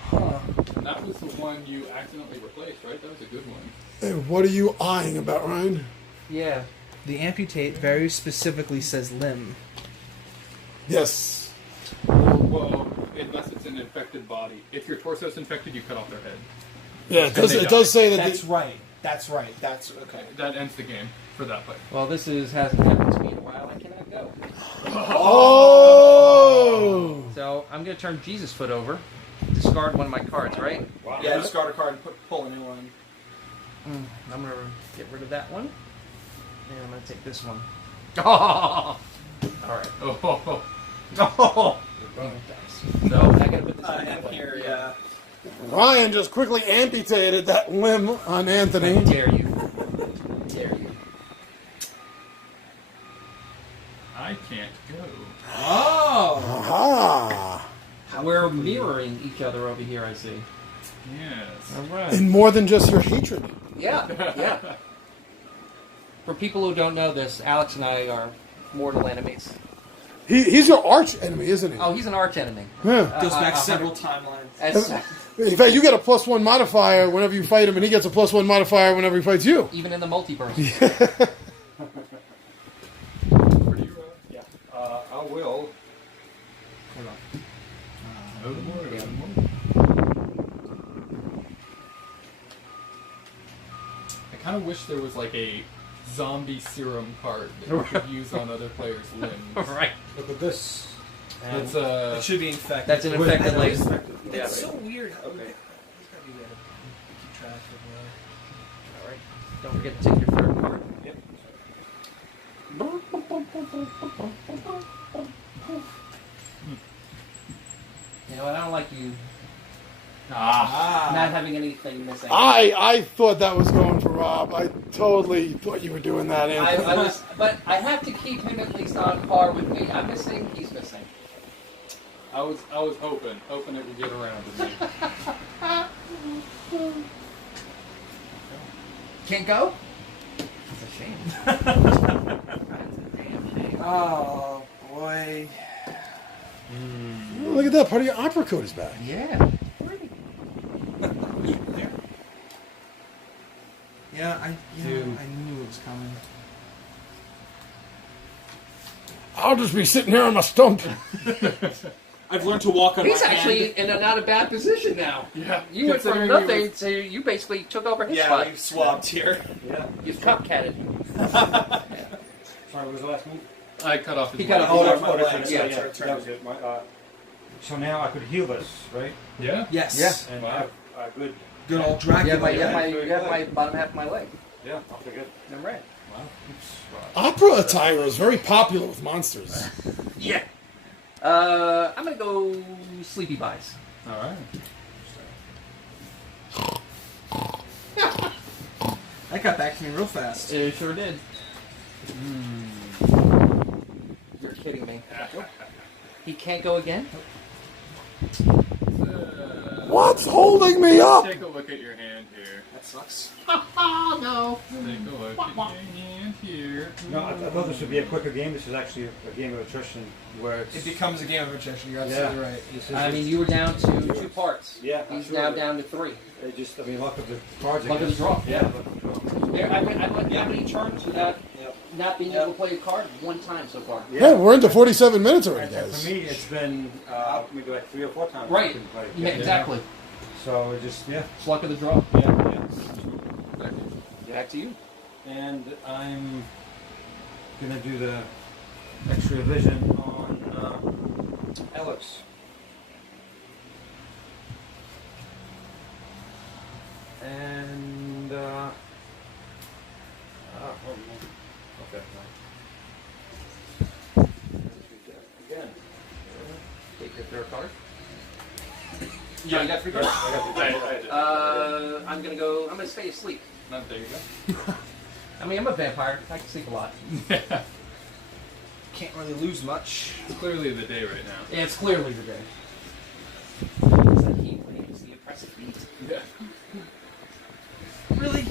Huh. And that was the one you accidentally replaced, right? That was a good one. Hey, what are you eyeing about, Ryan? Yeah. The amputate very specifically says limb. Yes. Well, unless it's an infected body. If your torso's infected, you cut off their head. Yeah, it does. they It does say that. That's right. That's right. That's okay. That ends the game for that player. Well, this hasn't happened to me in a while. I cannot go. Oh. So I'm gonna turn Jesus Foot over, discard one of my cards, right? Wow. Yeah, discard a card and pull a new one. I'm gonna get rid of that one, and I'm gonna take this one. Oh! All right. Oh, Oh! So I gotta Ryan with the I am here, yeah. Ryan just quickly amputated that limb on Anthony. Dare you? Dare you? I can't go. Oh! Aha! We're mirroring each other over here, I see. Yes. All right. And more than just your hatred. Yeah, yeah. For people who don't know this, Alex and I are mortal enemies. He's your arch enemy, isn't he? Oh, he's an arch enemy. Yeah. Goes back several timelines. In fact, you get a +1 modifier whenever you fight him, and he gets a +1 modifier whenever he fights you. Even in the multiverse. Yeah. I will. Hold on. Oh, boy. Yeah. I kind of wish there was like a zombie serum card that you could use on other players' limbs. Right. Look at this. And That's It should be infected. That's an infected leg. Yeah, it's so weird. Okay. There's gotta be a way to keep track of All right. Don't forget to take your third card. Yep. You know what? I don't like you ah. not having anything missing. I thought that was going for Rob. I totally thought you were doing that, Anthony. I was, but I have to keep him at least on par with me. I'm missing. He's missing. I was hoping it would get around to me. Can't go. It's a shame. Oh, boy. Oh, look at that. Part of your opera coat is back. Yeah. Yeah, I Dude. knew it was coming. I'll just be sitting here on my stump. I've learned to walk on He's my actually hand. in a not a bad position now. Yeah. You went from considering he nothing to you basically took over his Yeah, spot. we've swapped here. Yeah. You've cupcatted. Sorry, what was the last move? I cut off his He cut leg. off Oh, his that's leg. my leg. Yeah. Yeah. That was it. So now I could heal this, right? Yeah? Yes. Yeah. And Wow. have a good. Good old You have Dracula. my, you have my bottom half of my leg. Yeah, I'll take it. I'm right. Wow. Opera attire is very popular with monsters. Yeah. I'm gonna go sleepy buys. All right. That got back to me real fast. It sure did. You're kidding me. He can't go again? What's holding me up? Take a look at your hand here. That sucks. Oh, no. Take a look at your hand here. No, I thought this would be a quicker game. This is actually a game of attrition where it's. It becomes a game of attrition. You're absolutely Yeah. right. This is I mean, you were down to 2 parts. Yeah, He's sure. now down to 3. It just, I mean, luck of the cards. I Luck of the guess. draw. Yeah, luck of the draw. I went how many turns without Yep. not being able to play a card? 1 time so far. Yeah, we're into 47 minutes already, And guys. for me, it's been maybe like 3 or 4 times. I Right. couldn't play. Yeah, exactly. So it just, yeah. It's luck of the draw. Yeah. Back to you. And I'm gonna do the extra vision on Alex. And okay. Again. Take your third card. Yeah, you got 3 Yeah, cards? I got I'm gonna stay asleep. No, there you go. I mean, I'm a vampire. I can sleep a lot. Yeah. Can't really lose much. It's clearly the day right now. Yeah, it's clearly the day. It's that heat wave. It's the oppressive heat. Yeah. Really?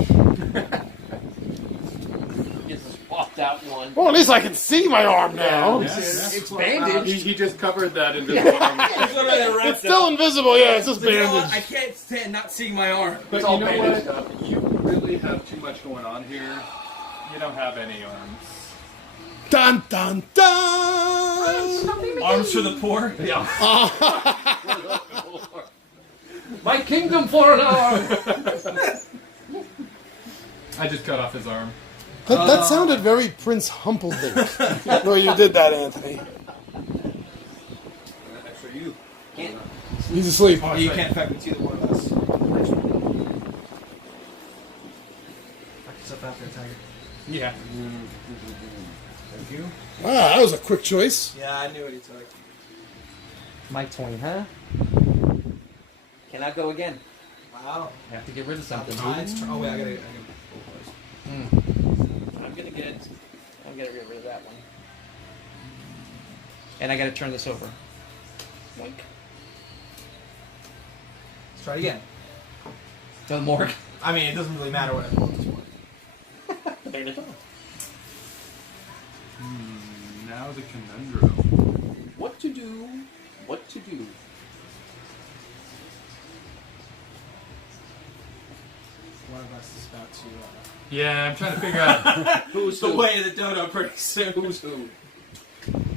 Gets us popped out one. Well, at least I can see my arm now. Yeah. It's bandaged. He just covered that invisible arm. It's still invisible, yeah, it's just You know what? I bandaged. can't stand not seeing my arm. But It's you all know bandaged what? up. You really have too much going on here. You don't have any arms. Dun dun dun! Arms for the poor? Yeah. My kingdom for an arm. I just cut off his arm. That sounded very Prince Humperdinck. No, you did that, Anthony. Extra you. Can't. He's asleep. Oh, you can't affect either one of us. Fuck yourself out there, Tiger. Yeah. Thank you. Wow, that was a quick choice. Yeah, I knew what he took. My Twain, huh? Cannot go again. Wow. I have to get rid of something. Oh wait, I gotta. I'm gonna get rid of that one. And I gotta turn this over. Wink. Let's try it again. No more. I mean, it doesn't really matter what I pull at this point. There it is. Now the conundrum. What to do? What to do? One of us is about to. Yeah, I'm trying to figure out. Who's The who? way of the dodo pretty soon. Who's who?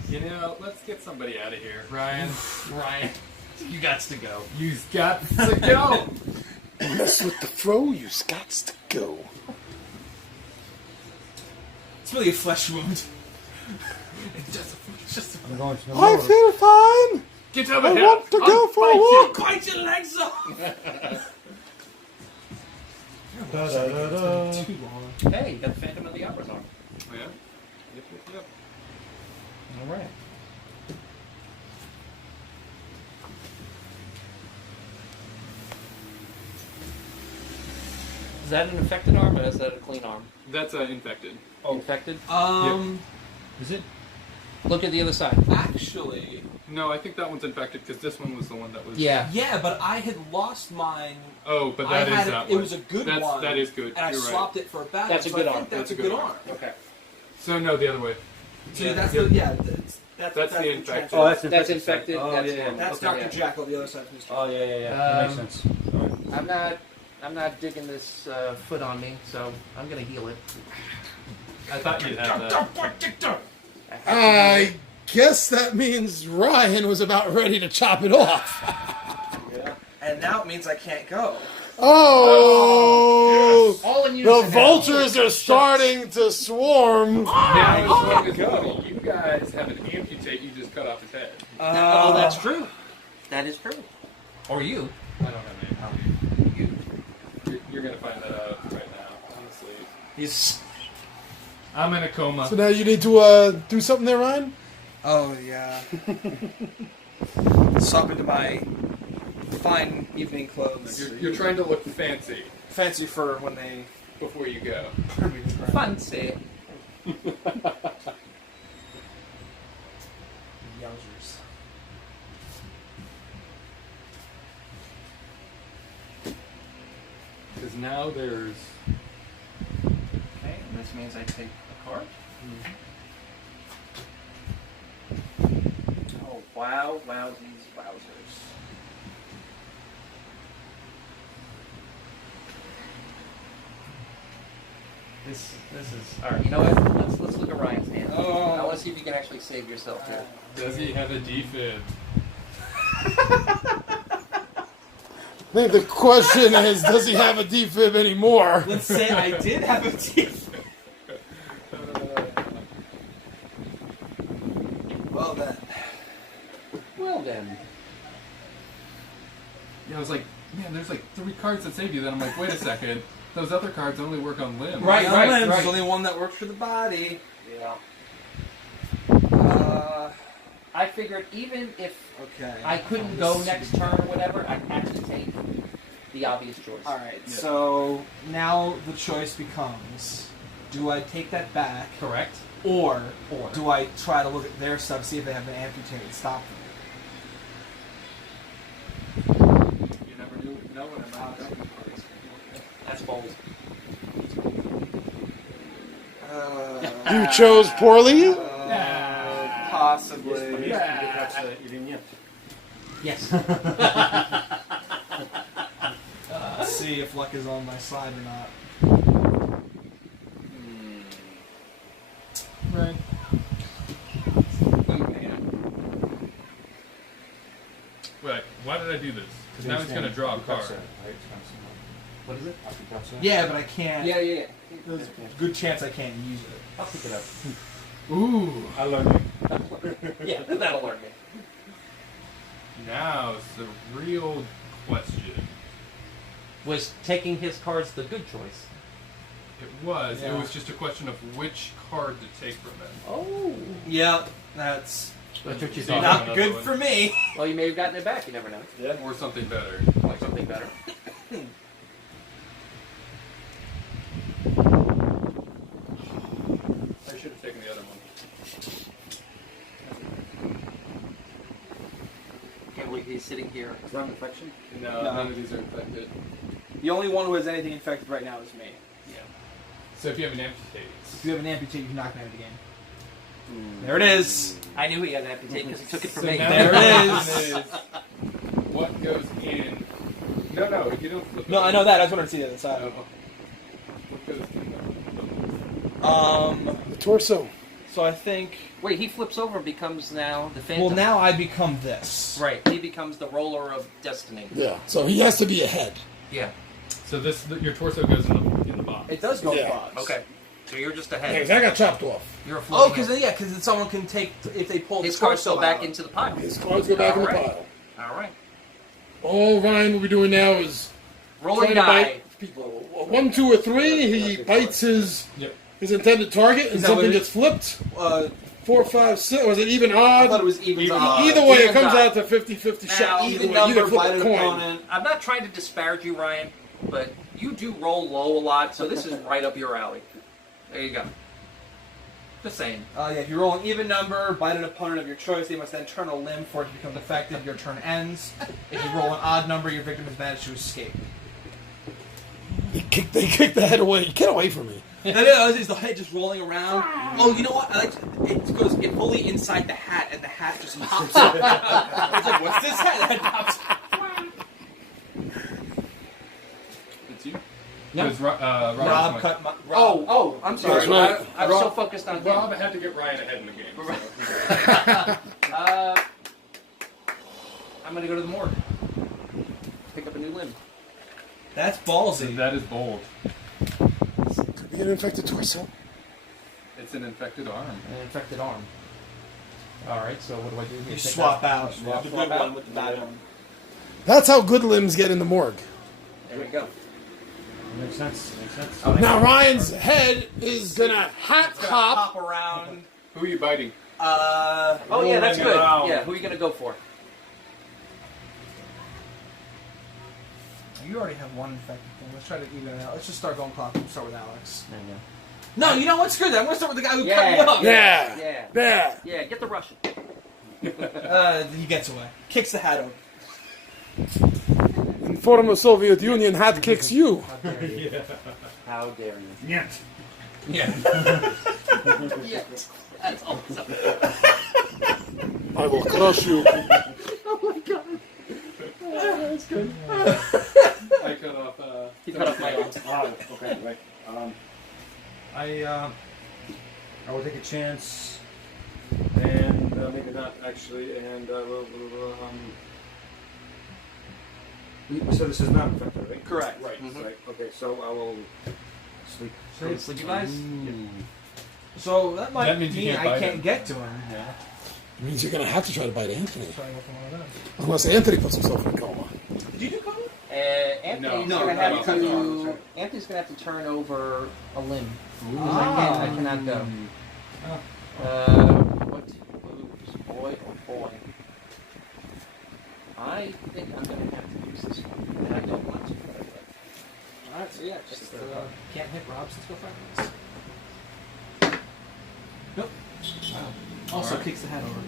You know, let's get somebody out of here. Ryan, You got to go. you've got to go. Mess with the throw, you Scots to go. It's really a flesh wound. It's just I'm going to the I motor. feel fine. Get over I here. want to go for a walk. bite your legs off. Da-da-da-da. Too long. Hey, you got the Phantom of the Opera's on. Yeah. Yep. All right. Is that an infected arm or is that a clean arm? That's infected. Infected? Is it? Look at the other side. Actually, No, I think that one's infected because this one was the one that was. Yeah. yeah, but I had lost mine. Oh, but I that is had that it one. was a good That's, one. That is good. And I You're right. swapped it for a bad That's one. a good so I arm. think that's a good arm. Okay. So no, the other way. So Yeah. that's Yep. the that's That's the the infected. transfer. Oh, that's That's infected. infected. Oh, That's yeah, one. That's Okay, Dr. yeah. Jackal, the other side of Mr. Oh, yeah. That makes sense. Sorry. I'm not digging this foot on me, so I'm gonna heal it. I thought you'd have that. I guess that means Ryan was about ready to chop it off. Yeah. And now it means I can't go. Oh! All in The unison. vultures are starting to swarm. Now it's go. You guys have an amputate. You just cut off his head. Oh, that's true. That is true. Or you. I don't have an amputate. You're gonna find that out right now. Honestly, He's. I'm in a coma. So now you need to do something there, Ryan? Oh, yeah. Stop into my fine evening clothes. You're trying to look fancy Fancy for when they... before you go. Fancy. Yowzers. Because now there's. Okay, and this means I take a card. Oh, wow, wowsies, wowzers. This is alright. You know what? Let's look at Ryan's hand. Oh. I want to see if you can actually save yourself here. Does he have a defib? I think the question is, does he have a defib anymore? Let's say I did have a teeth. Well then. Well then. Yeah, I was like, man, there's like 3 cards that save you. Then I'm like, wait a second. Those other cards only work on limbs. Right. There's only one that works for the body. Yeah. Uh, I figured even if okay. I couldn't go next turn or whatever, I'd have to take the obvious choice. Alright, so now the choice becomes, do I take that back, Correct. or Or. do I try to look at their stuff, see if they have an amputated stop them? You never know when I'm out. That's bold. You chose poorly? Possibly. You didn't yet. Yes. Let's see if luck is on my side or not. Right. Wait, why did I do this? Because now he's going to draw a card. What is it? Yeah, but I can't. Yeah. There's a good chance I can't use it. I'll pick it up. Ooh. I learned Yeah, that'll learn me. Now it's the real question. Was taking his cards the good choice? It was. Yeah. It was just a question of which card to take from him. Oh. Yeah, that's That's what you See, thought. Not another good one. for me. Well, you may have gotten it back. You never know. Yeah. Or something better. Like something better. I should have taken the other one. Can't believe he's sitting here. Is that an infection? No, No. none of these are infected. The only one who has anything infected right now is me. So if you have an amputate, If you have an amputee, you can knock me out of the game. There it is. I knew he had an amputate because he took it from me. now There the it question is, what goes in? No, you don't flip it. No, I know that. I just wanted to see the other Oh. side. What goes in? The torso. So I think. Wait, he flips over and becomes now the Phantom. Well, now I become this. Right, he becomes the roller of destiny. Yeah. So he has to be a head. Yeah. So your torso goes in the box. It does go Yeah. box. Okay. So you're just a Yeah, head. 'cause I got chopped off. You're a Oh, floating because head. because someone can take if they pull His the cards torso go back out. into the pile. His cards go back in the Alright. pile. All right. All Ryan will be doing now is Rolling trying to die. bite people. 1, 2, or 3. He bites his intended target, and Is that something what it- gets flipped. Uh, 4, 5, 6. Was it even I odd? thought it was even. Either way, it even comes die. out to 50-50 shot. Now, Either Even way, you number can flip by a an coin. opponent. I'm not trying to disparage you, Ryan, but you do roll low a lot, so this is right up your alley. There you go. Just saying. Yeah, if you roll an even number, bite an opponent of your choice, they must then turn a limb for it to become effective. Your turn ends. If you roll an odd number, your victim has managed to escape. They kick the head away. Get away from me. Is the head just rolling around? Oh, you know what? I like it goes fully inside the hat, and the hat just pops up. It's like, what's this hat? The head pops up. It's you? No. Because Rob's Rob my- cut my. Oh, I'm sorry. That's right. I'm Rob- so focused on him. Rob had to get Ryan ahead in the game. So. I'm going to go to the morgue. Pick up a new limb. That's ballsy. That is bold. Could be an infected torso. It's an infected arm. An infected arm. All right, so what do I do here? You Take swap out- out Swap the out. good one with the bad one. That's how good limbs get in the morgue. There we go. Makes sense. Makes sense. Oh, Now Ryan's head is gonna hat It's gonna hop. hop around. Who are you biting? Oh, yeah, that's Rolling good. around. Yeah, who are you going to go for? You already have one infected thing. Let's try to even it out. Let's just start going clock. We'll start with Alex. No. No, you know what? Screw that. I'm gonna start with the guy who cut me Yeah. off. Yeah. Yeah. Yeah. Yeah, get the Russian. He gets away. Kicks the hat over. In former Soviet Union, hat kicks you. How dare you? Нет. Yeah. Yes. That's awesome. I will crush you. Oh my god. That's good. I cut off. He cut off my arm. Okay, right. I will take a chance, and maybe not actually, and so this is not infected, right? Correct. Right. Right. Okay, so I will sleep. Sleep device? So that might That means you mean can't I bite can't him. get to him. Yeah. It means you're gonna have to try to bite Anthony. Try to go for one of those. Unless Anthony puts himself in a coma. Did you do cover? Anthony's No, gonna no, have no, to. no. Anthony's gonna have to turn over a limb. Ah. I cannot go. What moves, boy oh boy? I think I'm gonna have to use this one, and I don't want to. Alright, so yeah, just can't hit Rob since go 5 minutes. Nope. Also kicks the hat over.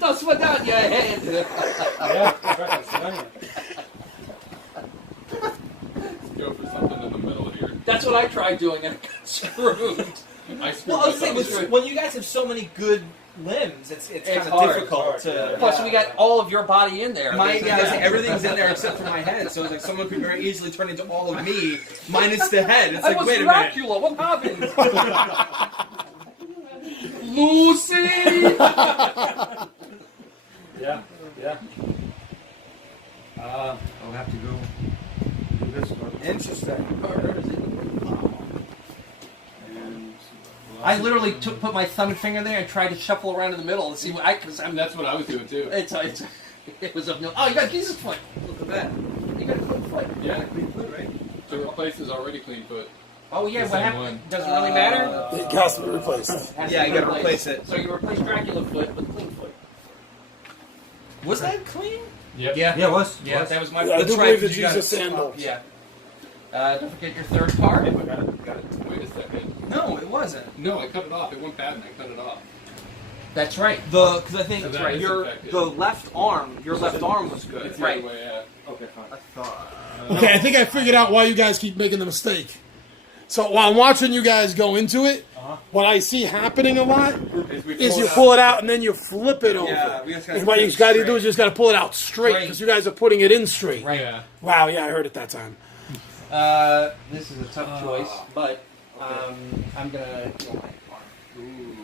Don't sweat down your head. Yeah, correct. Go for something in the middle here. That's what I tried doing, and I got screwed. I screwed Well, I was saying, myself too. when you guys have so many good limbs, it's kind of hard. difficult to. Plus, we got all of your body in there. My, yeah, I was saying, everything's in there except for my head, so it's like someone could very easily turn into all of me, minus the head. It's I like, was wait a minute. Dracula. What happened? Lucy! Yeah, yeah. I'll have to go do this. Interesting. And, I literally put my thumb and finger there and tried to shuffle around in the middle and see what because And that's what I was doing too. it was of no. Oh, you got Jesus foot. Look at that. You got a clean foot. Yeah. Clean foot, right? To replace his already clean foot. Oh yeah, The what same happened? one. Does it really matter? It has to be replaced. Has Yeah, to you be gotta replace it. So you replace Dracula foot with clean foot. Was that clean? Yep. Yeah. Yeah, it was. Yeah, that was my. Yeah, I That's do right, believe that 'cause you got Jesus it. sandal. Yeah. Don't forget your third card. I got it. Wait a second. No, it wasn't. No, I cut it off. It went bad and I cut it off. That's right. Because I think So that is your infected. the left arm, your left arm was good. It's Right. the other way, yeah. Okay, fine. I thought. Okay, I think I figured out why you guys keep making the mistake. So while I'm watching you guys go into it, what I see happening a lot is you pull it out and then you flip it over. Yeah, we just gotta And what put you it got to straight. do is you just got to pull it out straight Straight. because you guys are putting it in straight. Right. Yeah. Wow, yeah, I heard it that time. This is a tough choice, but I'm gonna heal my arm. Ooh.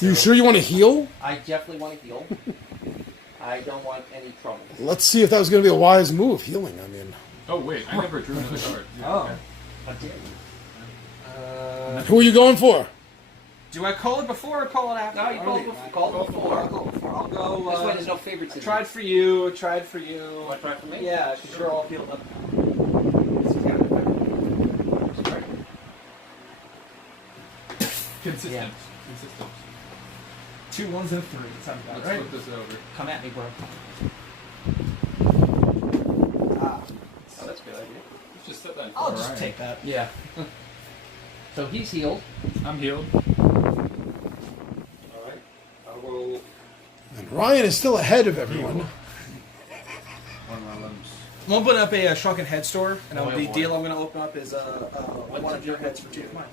You sure you want to heal? I definitely want to heal. I don't want any trouble. Let's see if that was going to be a wise move, healing. I mean, Oh, wait. I never drew another card. Oh. I did. who are you going for? Do I call it before or call it after? No, you called before. Called before. I'll go before. I'll go. This way there's no favoritism. Tried for you. Tried for you. Want to try for me? Yeah, because you're all healed up. This is kind of effective. Sorry. Consistent. Yeah. Consistent. 2 1s and 3. Sounds about Let's right. flip this over. Come at me, bro. Ah, Oh, that's a good idea. Let's just set that in I'll front. just Alright. take that. Yeah. So he's healed. I'm healed. Alright. I will. And Ryan is still ahead of everyone. One of my limbs. I'm opening up a shrunken head store, and Oh, the boy. deal I'm going to open up is one of your heads for 2 of mine.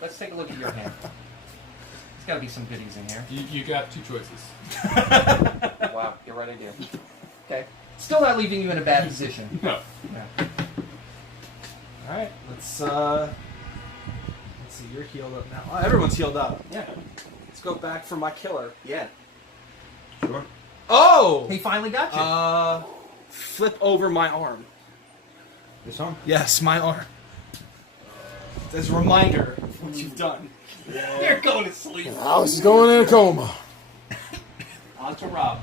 Let's take a look at your hand. There's got to be some goodies in here. You got 2 choices. Wow, you're right, I do. Okay. Still not leaving you in a bad position. No. Yeah. All right, let's see. You're healed up now. Oh, everyone's healed up. Yeah. Let's go back for my killer. Yeah. Sure. Oh. He finally got you. Flip over my arm. This arm? Yes, my arm. As a reminder of what you've done. You're going to sleep. Alice is going in a coma. On to Rob.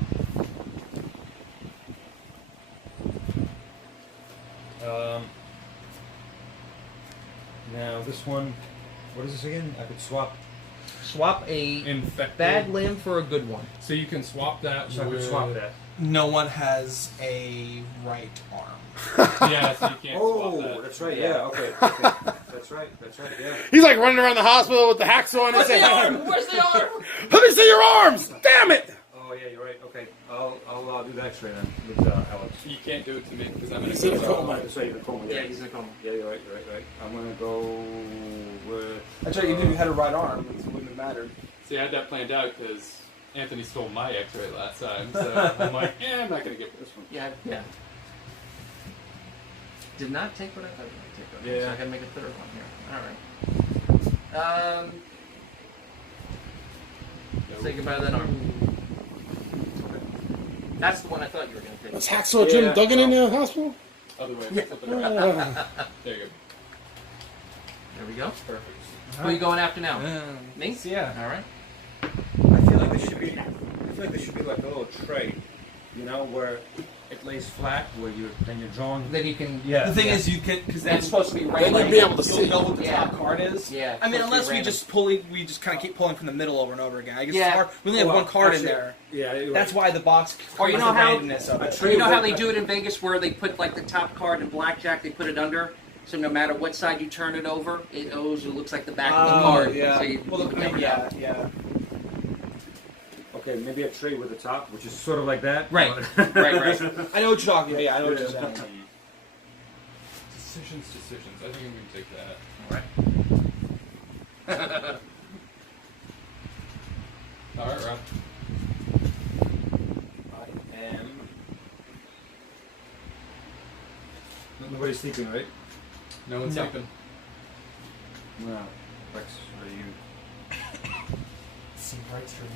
Now this one. What is this again? I could swap. Swap a Infected. bad limb for a good one. So you can swap that So I could with... swap that. No one has a right arm. Yeah, so you can't swap that. Oh, that's right. Yeah. Okay. Okay. That's right. That's right. Yeah. He's like running around the hospital with the hacksaw in his hand. Where's the arm? Let me see your arms! Damn it! Oh yeah, you're right. Okay. I'll do the X-ray then with Alex. You can't do it to me because I'm in a He's in a coma. coma. That's right. You're the coma. Yeah, he's in a coma. Yeah, you're right. You're right. Right. I'm gonna go with. That's right, you knew you had a right arm. It wouldn't have mattered. See, I had that planned out because Anthony stole my X-ray last time. So I'm like, I'm not going to get this one. Yeah, yeah. Did not take what I thought you were going to take. Okay, Yeah. so I got to make a third one here. All right. Say goodbye to that arm. That's the one I thought you were going to take. Was Hacksaw Jim Yeah. Duggan in the hospital? Other way. Flip it around. There you go. There we go. Perfect. Who are you going after now? Me? So, yeah. All right. I feel like there should be. I feel like there should be like a little tray, you know, where it lays flat, where you're drawing. Then you can. Yeah. The thing Yeah. is, you can because Then it's supposed to be right. Then you'll be able to you'll see. know what the Yeah. top card is. Yeah, I mean, supposed to be unless we random. just kind of keep pulling from the middle over and over again. I guess Yeah. it's hard. We only have one card in there. Yeah. You're That's right. why the box. Or you covers know the how- randomness of it. You know how they do it in Vegas where they put like the top card in blackjack, they put it under, so no matter what side you turn it over, it always looks like the back of the card. Yeah. So you, Well, you can never yeah, know. yeah. Okay, maybe a tray with a top, which is sort of like that. Right. but- Right. I know what you're talking about. Yeah, I know what you're saying. Decisions. I think I'm going to take that. All right. All right, Rob. I am. Nobody's sleeping, right? No one's No. sleeping. No. Rex, are you? See right through me.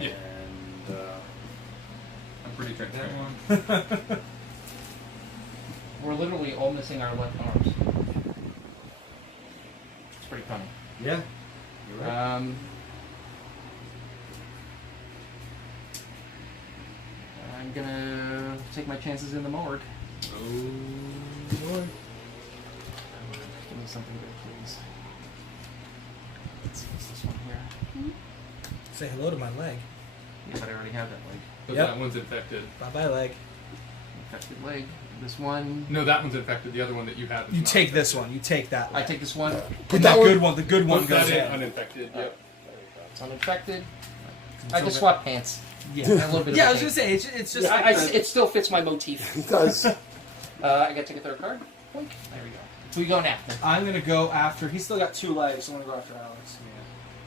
Yeah. And I'm pretty transparent. We're literally all missing our left arms. It's pretty funny. yeah, you're right. I'm gonna take my chances in the morgue. Oh, boy. me something good, please. Let's see, what's this one here? Say hello to my leg. Yeah, but I already have that leg. But Yep. that one's infected. Bye-bye, leg. Infected leg. This one. No, that one's infected. The other one that you have is You not take infected. this one. You take that. I take this one. Put that good one. The good one Put goes that in in. uninfected. Yep. It's uninfected. I just swap pants. Yeah. A little bit. Yeah, I of was gonna say it's just. Yeah, like it still fits my motif. It does. I gotta take a third card. Boink. There we go. Who you going after? I'm gonna go after. He's still got 2 legs. So I'm gonna go after Alex.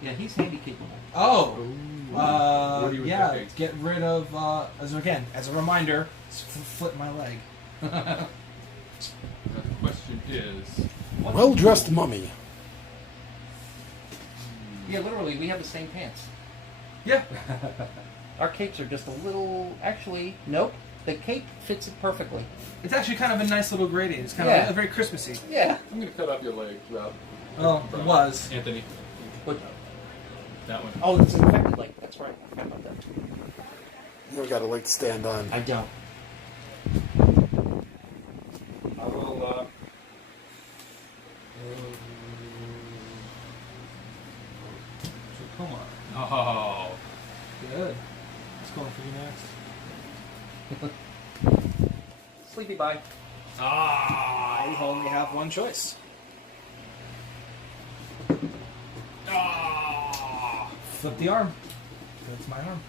Yeah, he's handy capable. Oh. What are you Yeah. infecting? Get rid of. As a reminder, flip my leg. Now the question is, Well-dressed mummy. Yeah, literally, we have the same pants. Yeah. Our capes are just a little. Actually, nope. The cape fits it perfectly. It's actually kind of a nice little gradient. It's kind Yeah. of very Christmassy. Yeah. I'm going to cut off your leg, Rob. Oh, it was. Anthony. But, That one. oh, it's infected leg. That's right. I forgot about that. You got a leg to stand on. I don't. I will. So come on. Oh. Good. What's going for you next? Sleepy bye. I only have one choice. Flip the arm. That's my arm.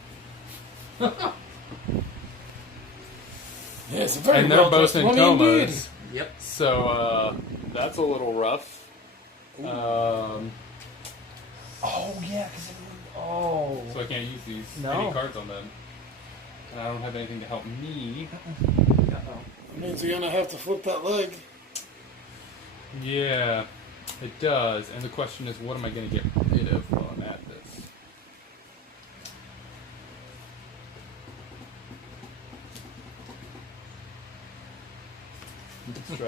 Yes, a very And they're both well-dressed in mummy indeed. comas. Yep. So, that's a little rough. Oh yeah, because oh. So I can't use these No. any cards on them. And I don't have anything to help me. It means you're gonna have to flip that leg. Yeah, it does. And the question is, what am I going to get rid of while I'm at this? Let's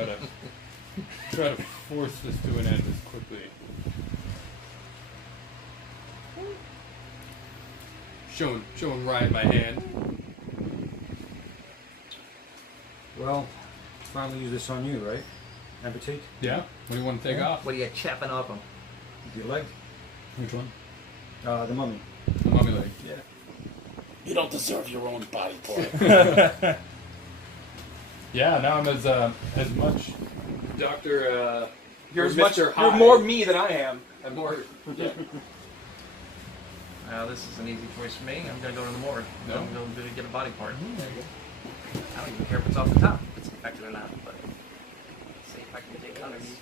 try to force this to an end as quickly. Showing Ryan my hand. Well, finally use this on you, right? Amputate Yeah. What do you want to take off? What are you chapping off him? your leg. Which one? The mummy. The mummy leg. Yeah. You don't deserve your own body part. Yeah. Now I'm as much Doctor. You're or as much. Mr. You're Hyde. more me than I am. I'm more. Yeah. This is an easy choice for me. I'm gonna go to the morgue. No? I'm gonna go get a body part. There you go. I don't even care if it's off the top, if it's infected or not. But let's see if I can take others.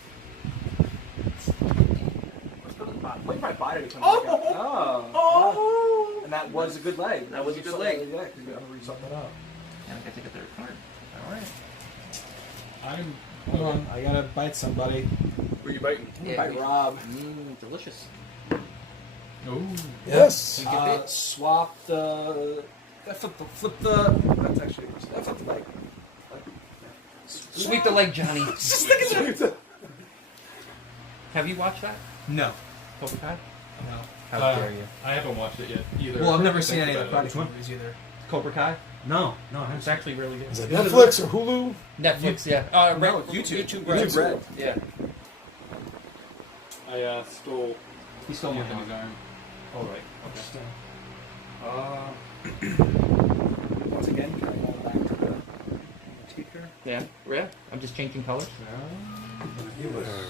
Let's go to the bottom. Well, you probably bought it to come Oh! back up. Oh. And that was a good leg. That was a good leg. Yeah, because you gotta resort that up. And I gotta take a third card. All right. I'm. Hold on, I gotta bite somebody. Who are you biting? Bite Rob. Delicious. Oh. Yes. Swap the. Flip the. That's actually. I flip the leg. Sweep the leg, Johnny. Just look at that. Have you watched that? No. Cobra Kai? No. How dare you? I haven't watched it yet either. Well, I've never Think seen any of the about it. Prodigy movies either. Cobra Kai? No, I haven't. It's actually really good. Is it Netflix or Hulu? Netflix, yeah. No, YouTube. YouTube YouTube Red. Red. Yeah. I stole He stole my Anthony's arm. arm. Oh, right. Once again, can I go back to the speaker? Yeah. Yeah. I'm just changing colors.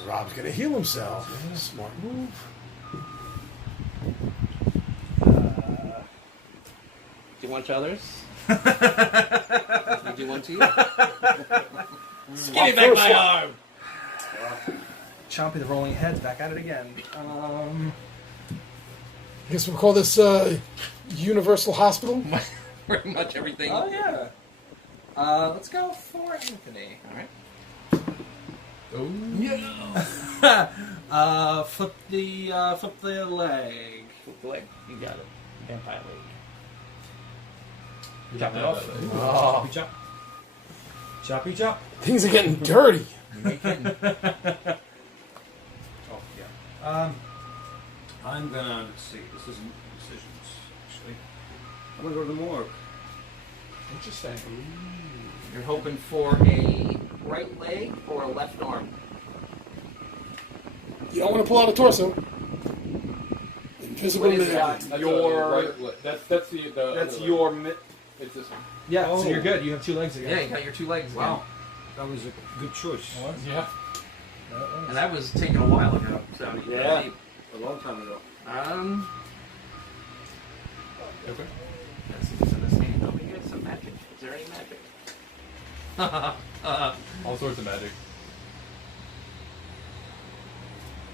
Rob's gonna heal himself. Smart move. Do you want others? Did you want to? Give me back my arm. Chompy the rolling heads back at it again. I guess we'll call this Universal Hospital. Pretty much everything. Oh yeah. Let's go for Anthony. All right. Oh. Flip the leg. Flip the leg. You got it. Vampire leg. Chop it off. Oh. Choppy chop. Choppy chop. Things are getting dirty. You ain't kidding. Oh yeah. I'm gonna let's see. This isn't decisions actually. I'm gonna go to the morgue. Interesting. You're hoping for a right leg or a left arm? You don't want to pull out a torso. Invisible What is leg. that? That's Your- right leg. That's the That's other your. leg. It's this one. Yeah, Oh. so you're good. You have 2 legs again. Yeah, you got your 2 legs. Wow. That was a good choice. Yeah. Again. And that was taken a while ago. So Yeah. A long time ago. Okay. That's in the same. Oh, we get some magic. Is there any magic? All sorts of magic.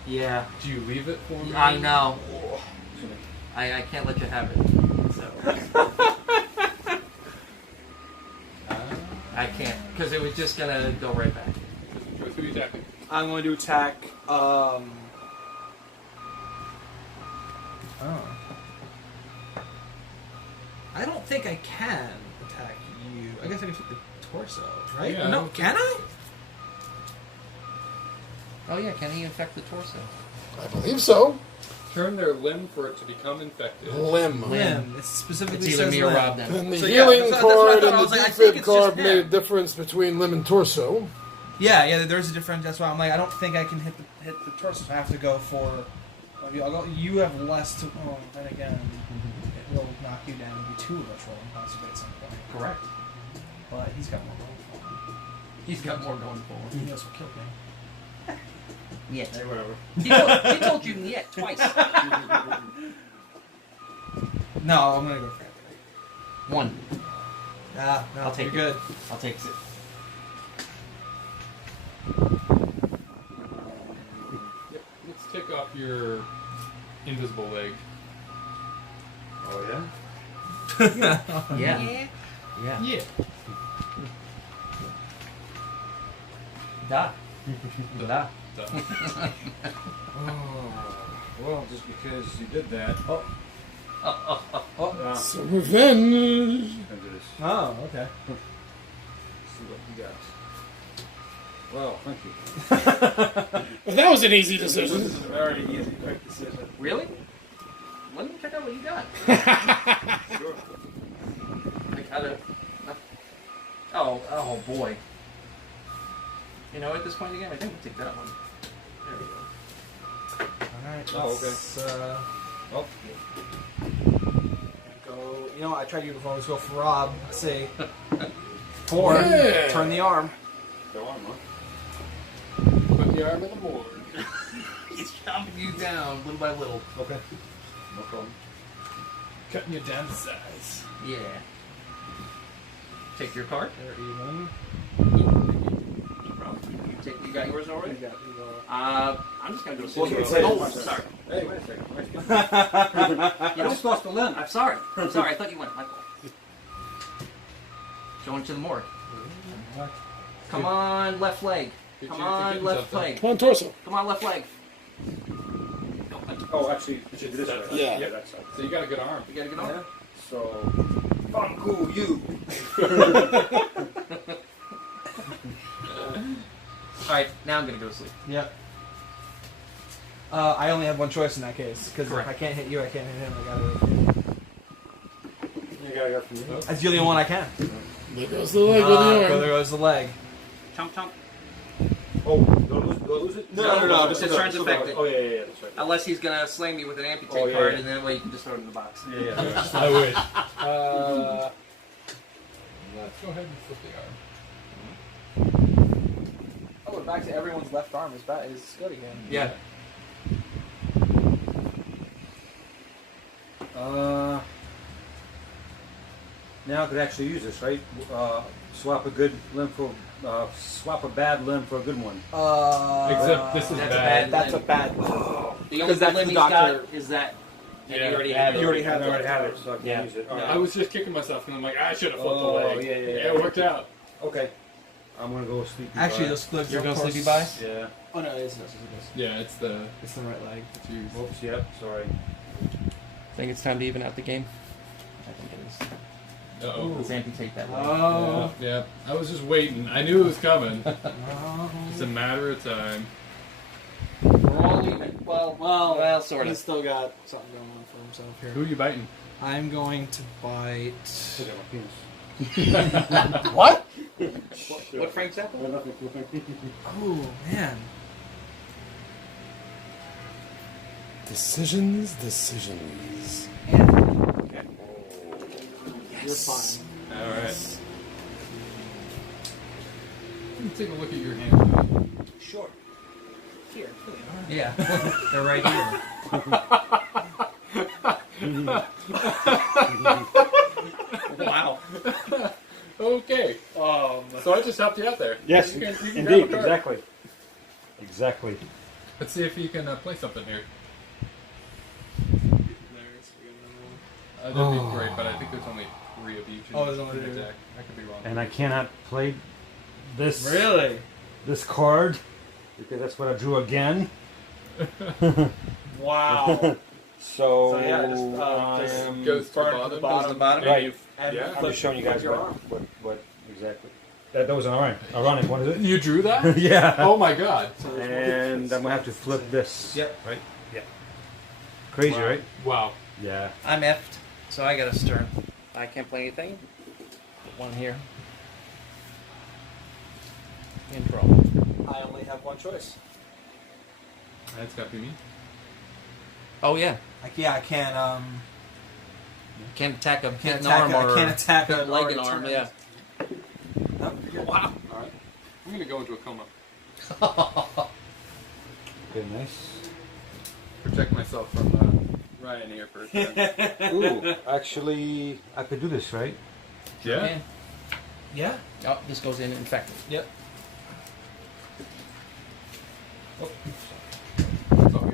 Yeah, Do you leave it for me? I know. I can't let you have it. So I can't because it was just gonna go right back. Choice. Who are you attacking? I'm going to attack. Oh. I don't think I can attack you. I guess I can take the torso, right? Yeah, I No, don't can I? Oh yeah, can he infect the torso? I believe so. Turn their limb for it to become infected. Limb. Limb. It specifically It's either says me or limb. Rob then. And the So, yeah, healing that's what I cord thought. I and was the like, I think defib it's cord just made a him. difference between limb and torso. Yeah, there's a difference. That's why I'm like, I don't think I can hit the torso. So I have to go for. I'll go. You have less to. Oh, then again, it will knock you down and be 2 of us rolling possibly at some point. Correct. But he's got more going for him. He's got more going forward. He knows what killed me. Yeah. Hey, whatever. He told you yet twice. No, I'm gonna go for it. 1. No, I'll take you're it. good. I'll take it. Yep. Let's take off your invisible leg. Oh, yeah? Yeah. Yeah. Yeah. Da. Da. Oh, well, just because you did that. Some revenge. Into this. Oh, okay. See what you got. Well, thank you. Well, that was an easy decision. This is a very easy, quick decision. Really? Let me check out what you got. Sure. I gotta. Oh boy. You know, at this point in the game, I think we'll take that one. There we go. Alright, Oh, let's, Oh, go. You know what? I tried you before. Let's go for Rob. Let's see. 4. Yeah. Turn the arm. go on, huh? Put the arm on the board. He's chopping you down little by little. Okay. No problem. Cutting you down to size. Yeah. Take your card. There, even. You got yours already? You got- I'm just gonna do a Well, single. it's like- Oh, sorry. Hey, wait a second. You I know, just lost a limb. I'm sorry. I'm sorry. I thought you went. My fault. Going to the morgue. Come on, left leg. Did Come you on, forget left something? leg. Come on, torso. Come on, left leg. Oh, actually, you should do this right. Yeah. Yeah, that's right. So you got a good arm. You gotta get on. Yeah. So, I'm cool, you. All right, now I'm gonna go to sleep. Yep. I only have one choice in that case because if Correct. I can't hit you, I can't hit him. I gotta. You gotta go from you. That's the only one I can. There goes the leg with the There arm. goes the leg. Chomp chomp. Oh, go lose it? No, just it turns affected. Oh, yeah, that's right. Unless he's gonna slay me with an amputate Oh, yeah, card, yeah. and then that way you can just throw it in the box. Yeah, yeah. I wish. Let's go ahead and flip the arm. Oh, we're back to everyone's left arm is good again. Yeah. Now I could actually use this, right? Swap a good limb for, swap a bad limb for a good one. Except this is That's a bad. That's a bad. The only Because that's limb the he's doctor. got is that. And Yeah. you already have it. You already have I already have it, so I can Yeah. use it. All I right. was just kicking myself, and I'm like, I should have flipped the Oh, leg. yeah. It worked out. Okay. I'm gonna go sleepy. Actually, bye. those legs. You're of going course- sleepy bye? Yeah. Oh no, it's Yeah, it's the the right leg. it's used. Whoops, yep, sorry. I think it's time to even out the game. I think it is. Uh-oh. Let's amputate that leg. Oh. Yeah, I was just waiting. I knew it was coming. Oh. It's a matter of time. We're all even. Well, sort He's of. still got something going on for himself here. Who are you biting? I'm going to bite. Look at my penis. What? What Frank Zappa? Oh man. Decisions, decisions. You're fine. All right. Let me take a look at your hand. Sure. Here. Yeah, they're right here. Wow. Okay. So I just helped you out there. Yes, You can grab a indeed, card. exactly. Exactly. Let's see if you can play something here. That'd be great, but I think there's only 3 of each. Oh, there's only in the 3. deck. I could be wrong. And I cannot play this Really? this card because that's what I drew again. Wow. So, So, yeah, just Goes to the burn bottom. to the bottom. Goes to the bottom. Right. And Yeah. I'm just showing you guys your what, arm. what exactly. That was an ironic one, is it? You drew that? Yeah. Oh my god. So there's And I'm gonna have to flip this. Yep. Right? Yeah. Crazy, Wow. right? Wow. Yeah. I'm effed, so I got a stern. I can't play anything. Put one here. In trouble. I only have one choice. That's got to be me. Oh yeah, I can't. can't attack a Can't hidden attack. arm I or can't attack a leg and already arm. turned. Yeah. No, you're good. Wow. All right. I'm gonna go into a coma. Okay, nice. Protect myself from Ryan here for a second. Ooh, actually, I could do this, right? Yeah. Okay. Yeah. Oh, this goes in infected. Yep. That's all good.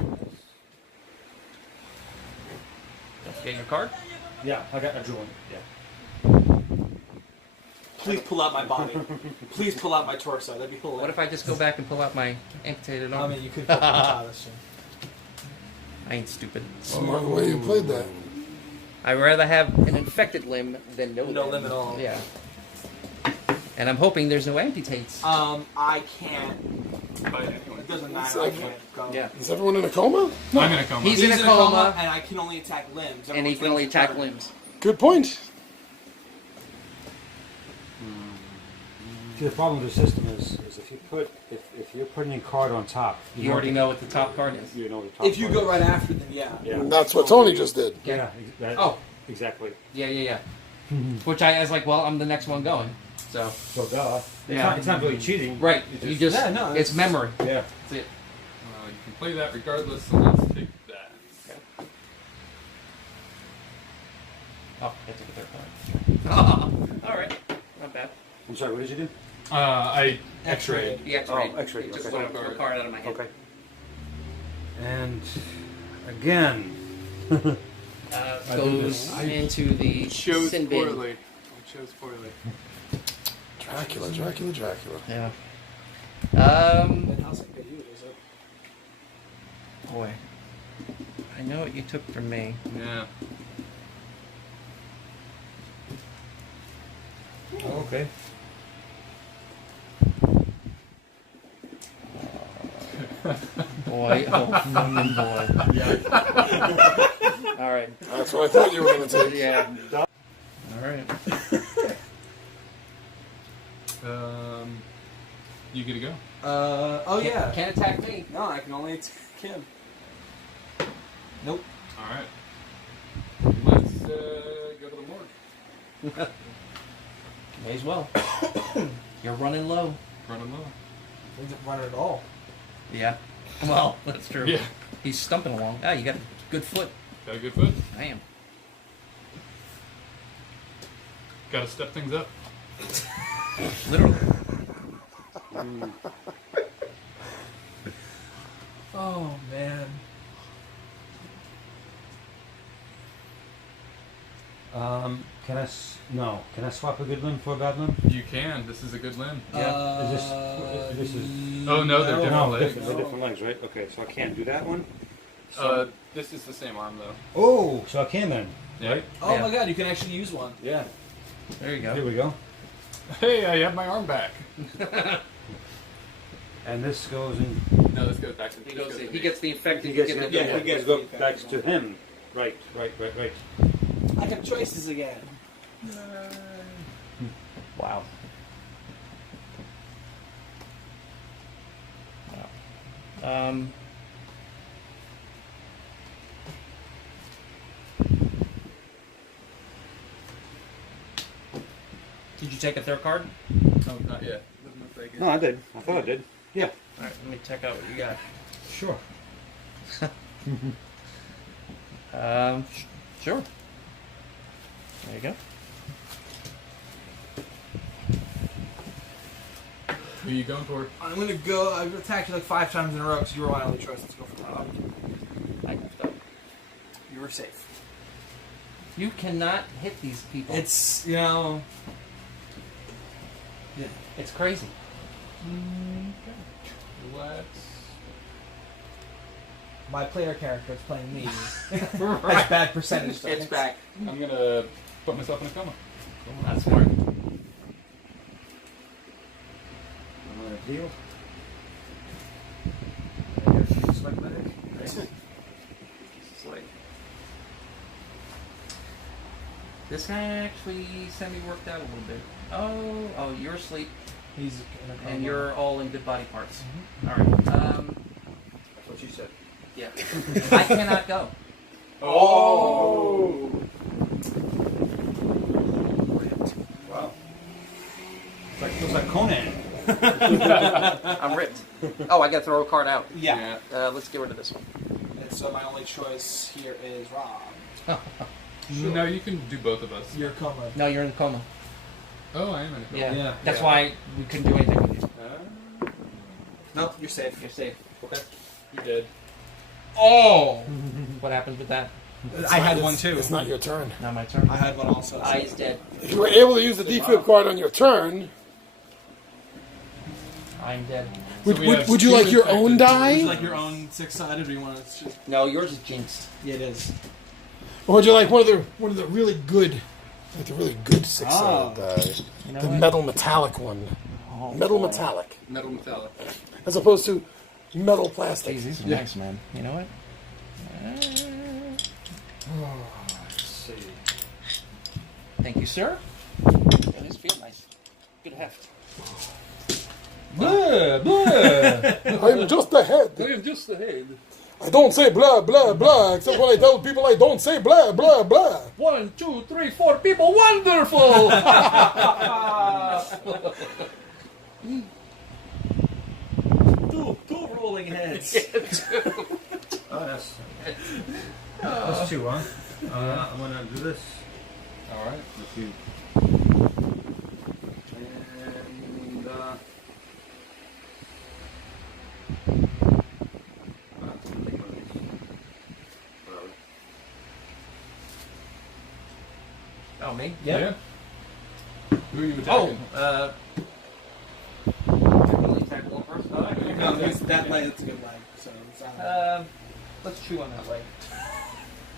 Don't forget your card. Yeah, I drew one. Yeah. Please pull out my body. Please pull out my torso. That'd be hilarious. What if I just go back and pull out my amputated arm? I mean, you could fucking tie this shit. I ain't stupid. Smart way you played that. I'd rather have an infected limb than no limb at all. Yeah. And I'm hoping there's no amputates. I can't. But anyway. It doesn't matter. I can't go. Yeah. Is everyone in a coma? I'm in a coma. He's in a coma, and I can only attack limbs. and he can only attack limbs. Good point. See, the problem with the system is if you're putting a card on top, You already know what the top card is. You know the top. If you card go is. right after them, yeah. Yeah. And that's what Tony just did. Yeah. That, Oh. Exactly. Yeah. Which I was like, well, I'm the next one going. So. So duh. Yeah. It's not really cheating. Right. It's You just. Yeah, no, it's memory. Yeah. That's it. You can play that regardless, so let's take that. Oh, I took a third card. All right. Not bad. I'm sorry. What did you do? I X-rayed. The X-ray. Oh, X-ray, Just okay. took a card out of my head. Okay. And again. I do Goes this. into the Chose sin bin. poorly. I chose poorly. Dracula. Yeah. Then how's it get you? Is it? Boy. I know what you took from me. Yeah. Oh, okay. Boy, oh fucking boy. All right. That's what I thought you were going to take. Yeah. All right. You get to go. Oh yeah. Can't attack me. No, I can only attack him. Nope. All right. Let's go to the morgue. May as well. You're running low. Running low. We didn't run it at all. Yeah. Well, that's true. Yeah. He's stumping along. Ah, you got a good foot. Got a good foot. I am. Got to step things up. Literally. Oh man. Can I? No. Can I swap a good limb for a bad limb? You can. This is a good limb. Yeah. This is. Oh, no, they're different legs. They're different legs, right? Okay, so I can't do that one. This is the same arm though. Oh, so I can then. Yeah. Oh Yeah. my god, you can actually use one. Yeah. There you Here go. we go. Hey, I have my arm back. And this goes in. No, this goes back to. He this goes. to He me. gets the infected. He gets you get it. the- Yeah, he gets It goes the back infection. to him. Right. I have choices again. Wow. take a third card? Oh, not yet. Wasn't mistaken. No, I did. I thought I did. Yeah. All right, let me check out what you got. Sure. Sure. There you go. Who are you going for? I'm gonna go. I've attacked you like 5 times in a row because you were my only choice. Let's go for Rob. I goofed up. You were safe. You cannot hit these people. It's, you know. Yeah. It's crazy. Let's. My player character is playing me. Right. That's bad percentage. It's back. I'm gonna put myself in a coma. That's smart. I'm gonna heal. I guess it's like that. It's like this guy actually semi-worked out a little bit. Oh, you're asleep, He's in a coma. and you're all in good body parts. Mhm. All right. That's what you said. Yeah. I cannot go. Oh! Wow. Looks like Conan. I'm ripped. Oh, I got to throw a card out. Yeah. Let's get rid of this one. And so my only choice here is Rob. No, you can do both of us. You're coma. No, you're in a coma. Oh, I am in a coma. Yeah. Yeah. That's Yeah. why we couldn't do anything with you. Nope, you're safe. You're safe. Okay. You did. Oh! What happens with that? I had one too. It's not your turn. Not my turn. I had one also. He's dead. If you were able to use the defib card on your turn, I'm dead. would, we would, have would you two like your infected. own Would die? you like your own 6-sided, or you want to just? No, yours is jinxed. Yeah, it is. Or would you like one of the really good, like the really good 6-sided die? You know The what? metal metallic one. Metal metallic. Metal metallic. As opposed to metal plastic. Jeez, these are nice, man. You know what? Let's see. Thank you, sir. These feel nice. Good heft. Blah, blah. I'm just a head. I'm just the head. I don't say blah, blah, blah, except when I tell people I don't say blah, blah, blah. 1, 2, 3, 4 people. Wonderful. Two rolling heads. Oh, that's 2, huh? I'm gonna do this. Alright. Let's see. And Oh, me? Yeah. Who are you attacking? Can we only attack one person? No, that leg, it's a good leg. So it's Let's chew on that leg.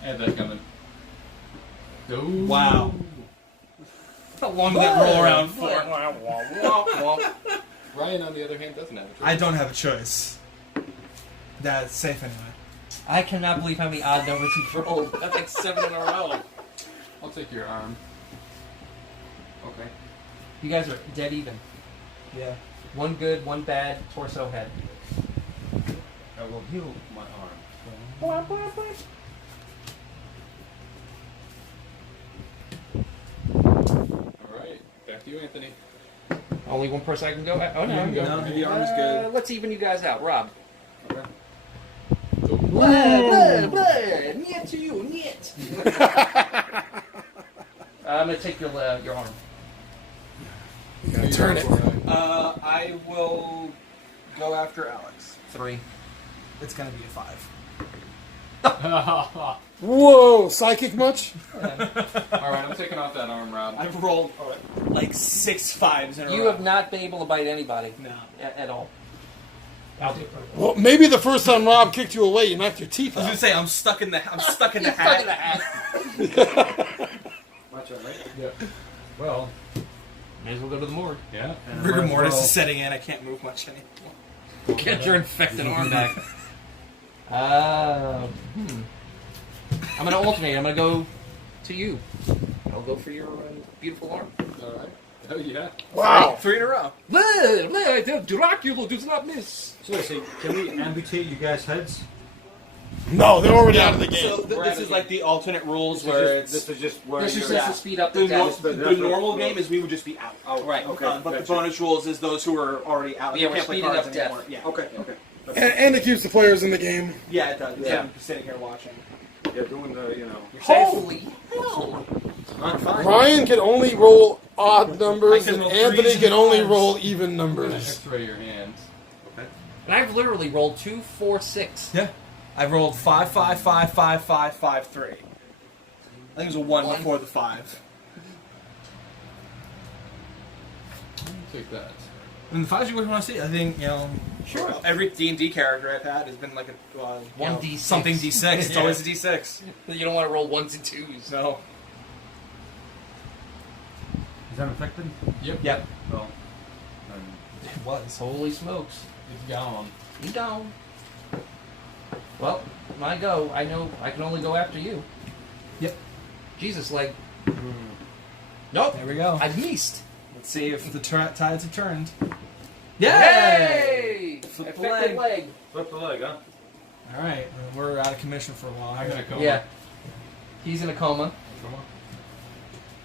I had that coming. Oh. Wow. How long did that roll around for? Ryan, on the other hand, doesn't have a choice. I don't have a choice. That's safe anyway. I cannot believe how many odd numbers he rolled. That's like 7 in a row. I'll take your arm. Okay. You guys are dead even. Yeah. One good, one bad, torso, head. I will heal my arm. Alright. Back to you, Anthony. Only one person I can go at? Oh, no. You can go. No, the arm's good. Let's even you guys out. Rob. Okay. Oh. Blah, blah, blah. Niet to you, niet. I'm going to take your arm. You gotta turn it. I will go after Alex. 3. It's gonna be a 5. Whoa, psychic much? Alright, I'm taking off that arm, Rob. I've rolled like 6 5s in a row. You have not been able to bite anybody No. at all. I'll do it. Well, maybe the first time Rob kicked you away, you knocked your teeth I was out. gonna say I'm stuck in the hat. You're stuck in the hat. Watch out, right? Yeah. Well, May as well go to the morgue. Yeah. and Rigor might as mortis well- is setting in. I can't move much anymore. Get your infected arm back. I'm going to alternate. I'm going to go to you. I'll go for your beautiful arm. Alright. Oh, yeah. Wow. 3 in a row. Blah, blah, Dracula does not miss. So, can we amputate you guys' heads? No, they're already out of the game. So this is like the alternate rules where it's This is just where This is you're just to speed up the death. the normal game is we would just be out. Right. Okay. But the bonus rules is those who are already out. Yeah, You we're can't play speeding cards up death. anymore. Yeah. Okay. And it keeps the players in the game. Yeah, it does. Yeah. I'm sitting here watching. Yeah, doing the Holy hell! I'm fine. Ryan can only roll odd numbers, I can and roll Anthony threes can and only fives. roll even I'm gonna numbers. X-ray your hands. And I've literally rolled 2, 4, 6. Yeah. I rolled 5, 5, 5, 5, 5, 5, 3. I think it was a 1 before the 5. Take that. And the 5s you would want to see. I think, Sure. every D&D character I've had has been like a 1d6. something D6. It's always a D6. You don't want to roll 1s and 2s. No. Is that infected? Yep. Yep. No. It was. Holy smokes. It's gone. You down. Well, when I go, I know I can only go after you. Yep. Jesus, like... Nope. There we go. I missed. Let's see if the tides have turned. Yay! Flip the Affected leg. leg. Flip the leg, huh? All right, we're out of commission for a while. I'm gonna go. Yeah. He's in a coma.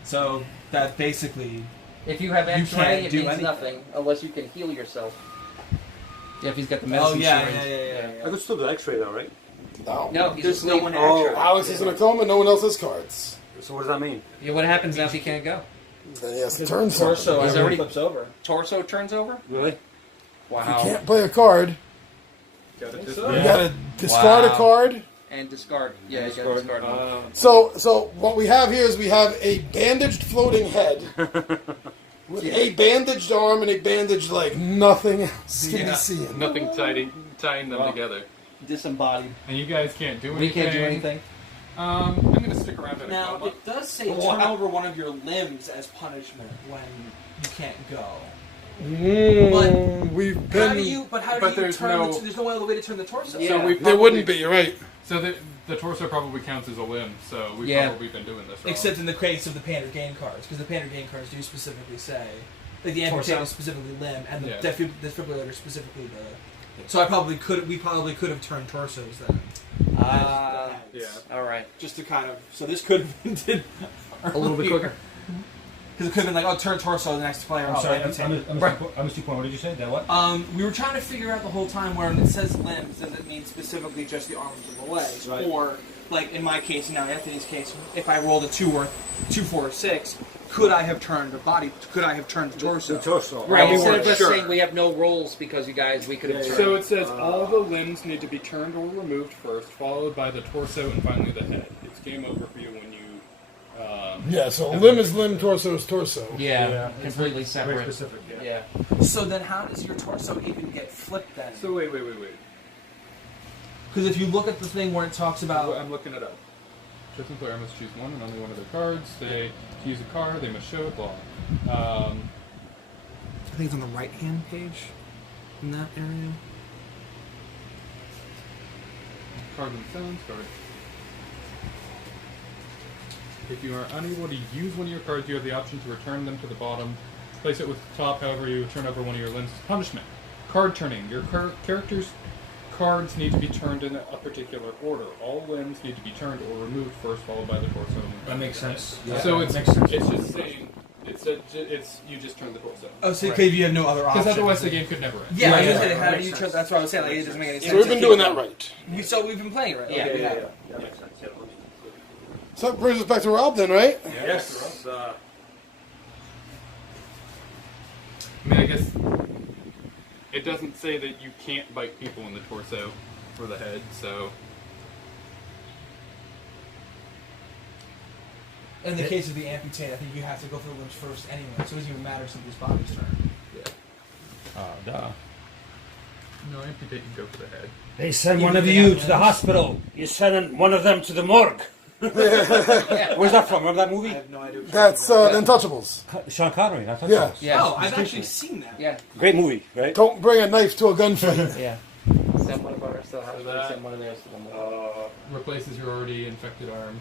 So that basically, If you have You X-ray, can't it do means anything. nothing unless you can heal yourself. Yeah, if he's got the medicine syringe. I could still do X-ray though, right? No. No, he's There's asleep. no one Oh. actually. Alex is in a coma, no one else has cards. So what does that mean? Yeah, what happens now if he can't go? Then he has to turn Torso something. He's already- flips over. Torso turns over? Really? If you can't play a card, Got it. you gotta discard Wow. a card. And discard. Yeah, you gotta discard one. So what we have here is we have a bandaged floating head with a bandaged arm and a bandaged leg. Nothing else can be seen. Nothing tying them together. Disembodied. And you guys can't do anything. We can't do anything. I'm gonna stick around in a Now coma. it does say Well, turn how- over one of your limbs as punishment when you can't go. We've How been. do you? But how do But you there's turn? no- There's no other way to turn the torso. Yeah. So we There probably, wouldn't be. You're right. So the torso probably counts as a limb. So we've Yeah. probably been doing this wrong. Except in the case of the Pander game cards, because the Pander game cards do specifically say, like the amputator Torso. is specifically limb, and the Yeah. defibrillator specifically the. So we probably could have turned torsos then. Yeah. Alright. Just to kind of, so this could have been did A little bit quicker. Because it could have been like, oh, turn torso, the next player. I'm oh, sorry, amputate. I'm Mr. Point. What did you say? That what? We were trying to figure out the whole time where when it says limbs, does it mean specifically just the arms and the legs? Right. Or, like in my case, and now Anthony's case, if I rolled a 2 or 2, 4, or 6, could I have turned the body, could I have turned the torso? The torso. Right, we instead weren't of just sure. saying we have no rolls because you guys, we could have turned. So it says all the limbs need to be turned or removed first, followed by the torso and finally the head. It's game over for you when you. Yeah. So limb is limb, torso is torso. Yeah, completely Very separate. specific. Yeah. So then how does your torso even get flipped then? So wait. Because if you look at the thing where it talks about... I'm looking it up. Chosen player must choose one and only one of their cards. They to use a card, they must show it. Blah. I think it's on the right-hand page in that area. Card themselves. Card. If you are unable to use one of your cards, you have the option to return them to the bottom. Place it with the top, however you turn over one of your limbs as punishment. Card turning. Your character's cards need to be turned in a particular order. All limbs need to be turned or removed first, followed by the torso. And That makes sense. Yeah, So that it's makes sense. it's just saying it's you just turn the torso. Oh, so because you have no other option. Because otherwise the game could never end. Yeah, I was Yeah, gonna say, yeah, how that do makes you sense. choose? That's what I was saying. Like, it doesn't make any sense. So we've to been keep doing them. that right. So we've been playing it right. Yeah. Okay, Yeah, that makes sense. Yeah. So that brings us back to Rob then, right? Yes. I mean, I guess it doesn't say that you can't bite people in the torso or the head, so In the case of the amputate, I think you have to go for the limbs first anyway, so it doesn't even matter if somebody's body's turned. Duh. no, amputate can go for the head. They send Even one of if they you have to the limbs? hospital. You send one of them to the morgue. Where's that from? Remember that I movie? have no idea. What That's the Untouchables. Sean Connery. That's Yeah. Yeah. Oh, I've actually seen that. Yeah. Great movie, right? Don't bring a knife to a gunfight. Yeah. Send one of ours to the hospital, send one of theirs to the morgue. Replaces your already infected arm.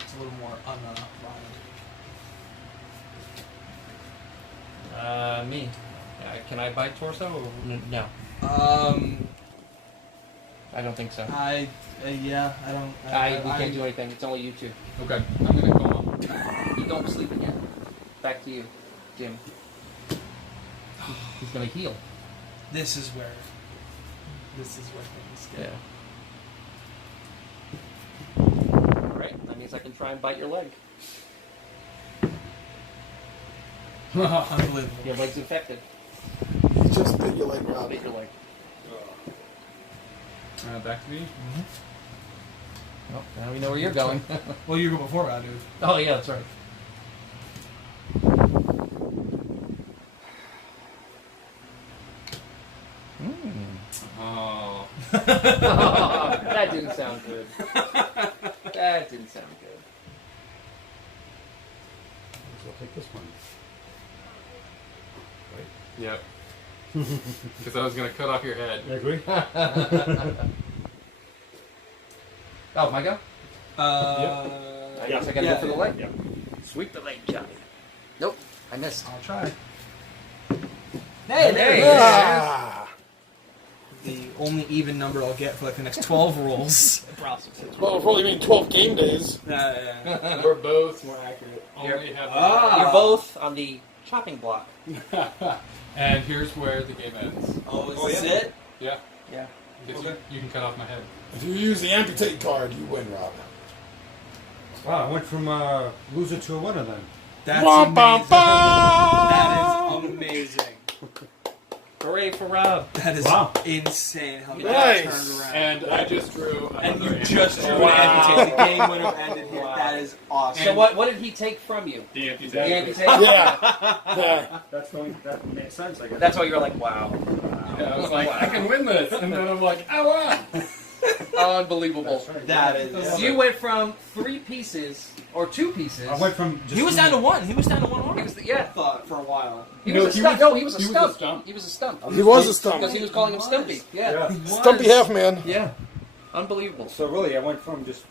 It's a little more unviolent. Me. Can I bite torso? Or no. I don't think so. Yeah, I don't. We can't do anything. It's only you two. Okay, I'm gonna coma. You don't sleep again. Back to you, Jim. He's gonna heal. This is where things get. Yeah. Alright, that means I can try and bite your leg. Unbelievable. Your leg's infected. You just bit your leg, I'll Rob. bite your leg. Back to me. Oh, now we know where you're going. Well, you go before I do. Oh, yeah, that's right. Oh. That didn't sound good. That didn't sound good. So I'll take this one. Yep. Because I was gonna cut off your head. You agree? Oh, my go? Yep. I guess I gotta go for the leg. Yeah. Sweep the leg, Johnny. Nope, I missed. I'll try. Hey, there hey! it is. Ah. The only even number I'll get for like the next 12 rolls. Well, probably mean 12 game days. We're both More accurate. only have. You're both on the chopping block. And here's where the game ends. Oh, is this it? Yeah. Yeah. Because you can cut off my head. If you use the amputate card, you win, Rob. Wow, I went from a loser to a winner then. That's Bum, bum, amazing. bum. That is amazing. Hooray for Rob. That is Wow. insane how Nice. that turned around. And I just drew. And you another just drew amputate. an amputate. The game would have ended here. Wow. That is awesome. So what did he take from you? The The amputation. amputation? Yeah. That makes sense, I guess. That's why you were like, wow. Yeah, I was like, I can win this. And then I'm like, oh wow. Unbelievable. That is. You went from 3 pieces, or 2 pieces. I went from just He was down to 1. He was down to 1 arm. He was, I yeah. thought for a while. He No, was a he stump. was- No, he was a he was a stump. stump. He was a stump. He was a stump. Because he was calling him Stumpy. Yeah. Yeah. Stumpy half man. Yeah. Unbelievable. So really, I went from just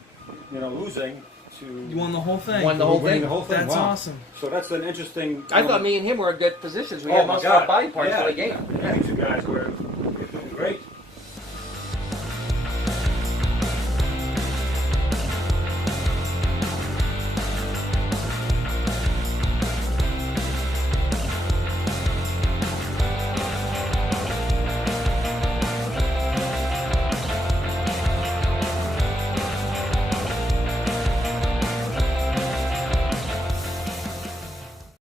losing to You won the whole thing. Won the whole winning thing. the whole thing. That's Wow. awesome. So that's an interesting. I thought me and him were in good positions. We Oh had my most of our God. body parts Yeah. for the game. Yeah, you two guys were doing great.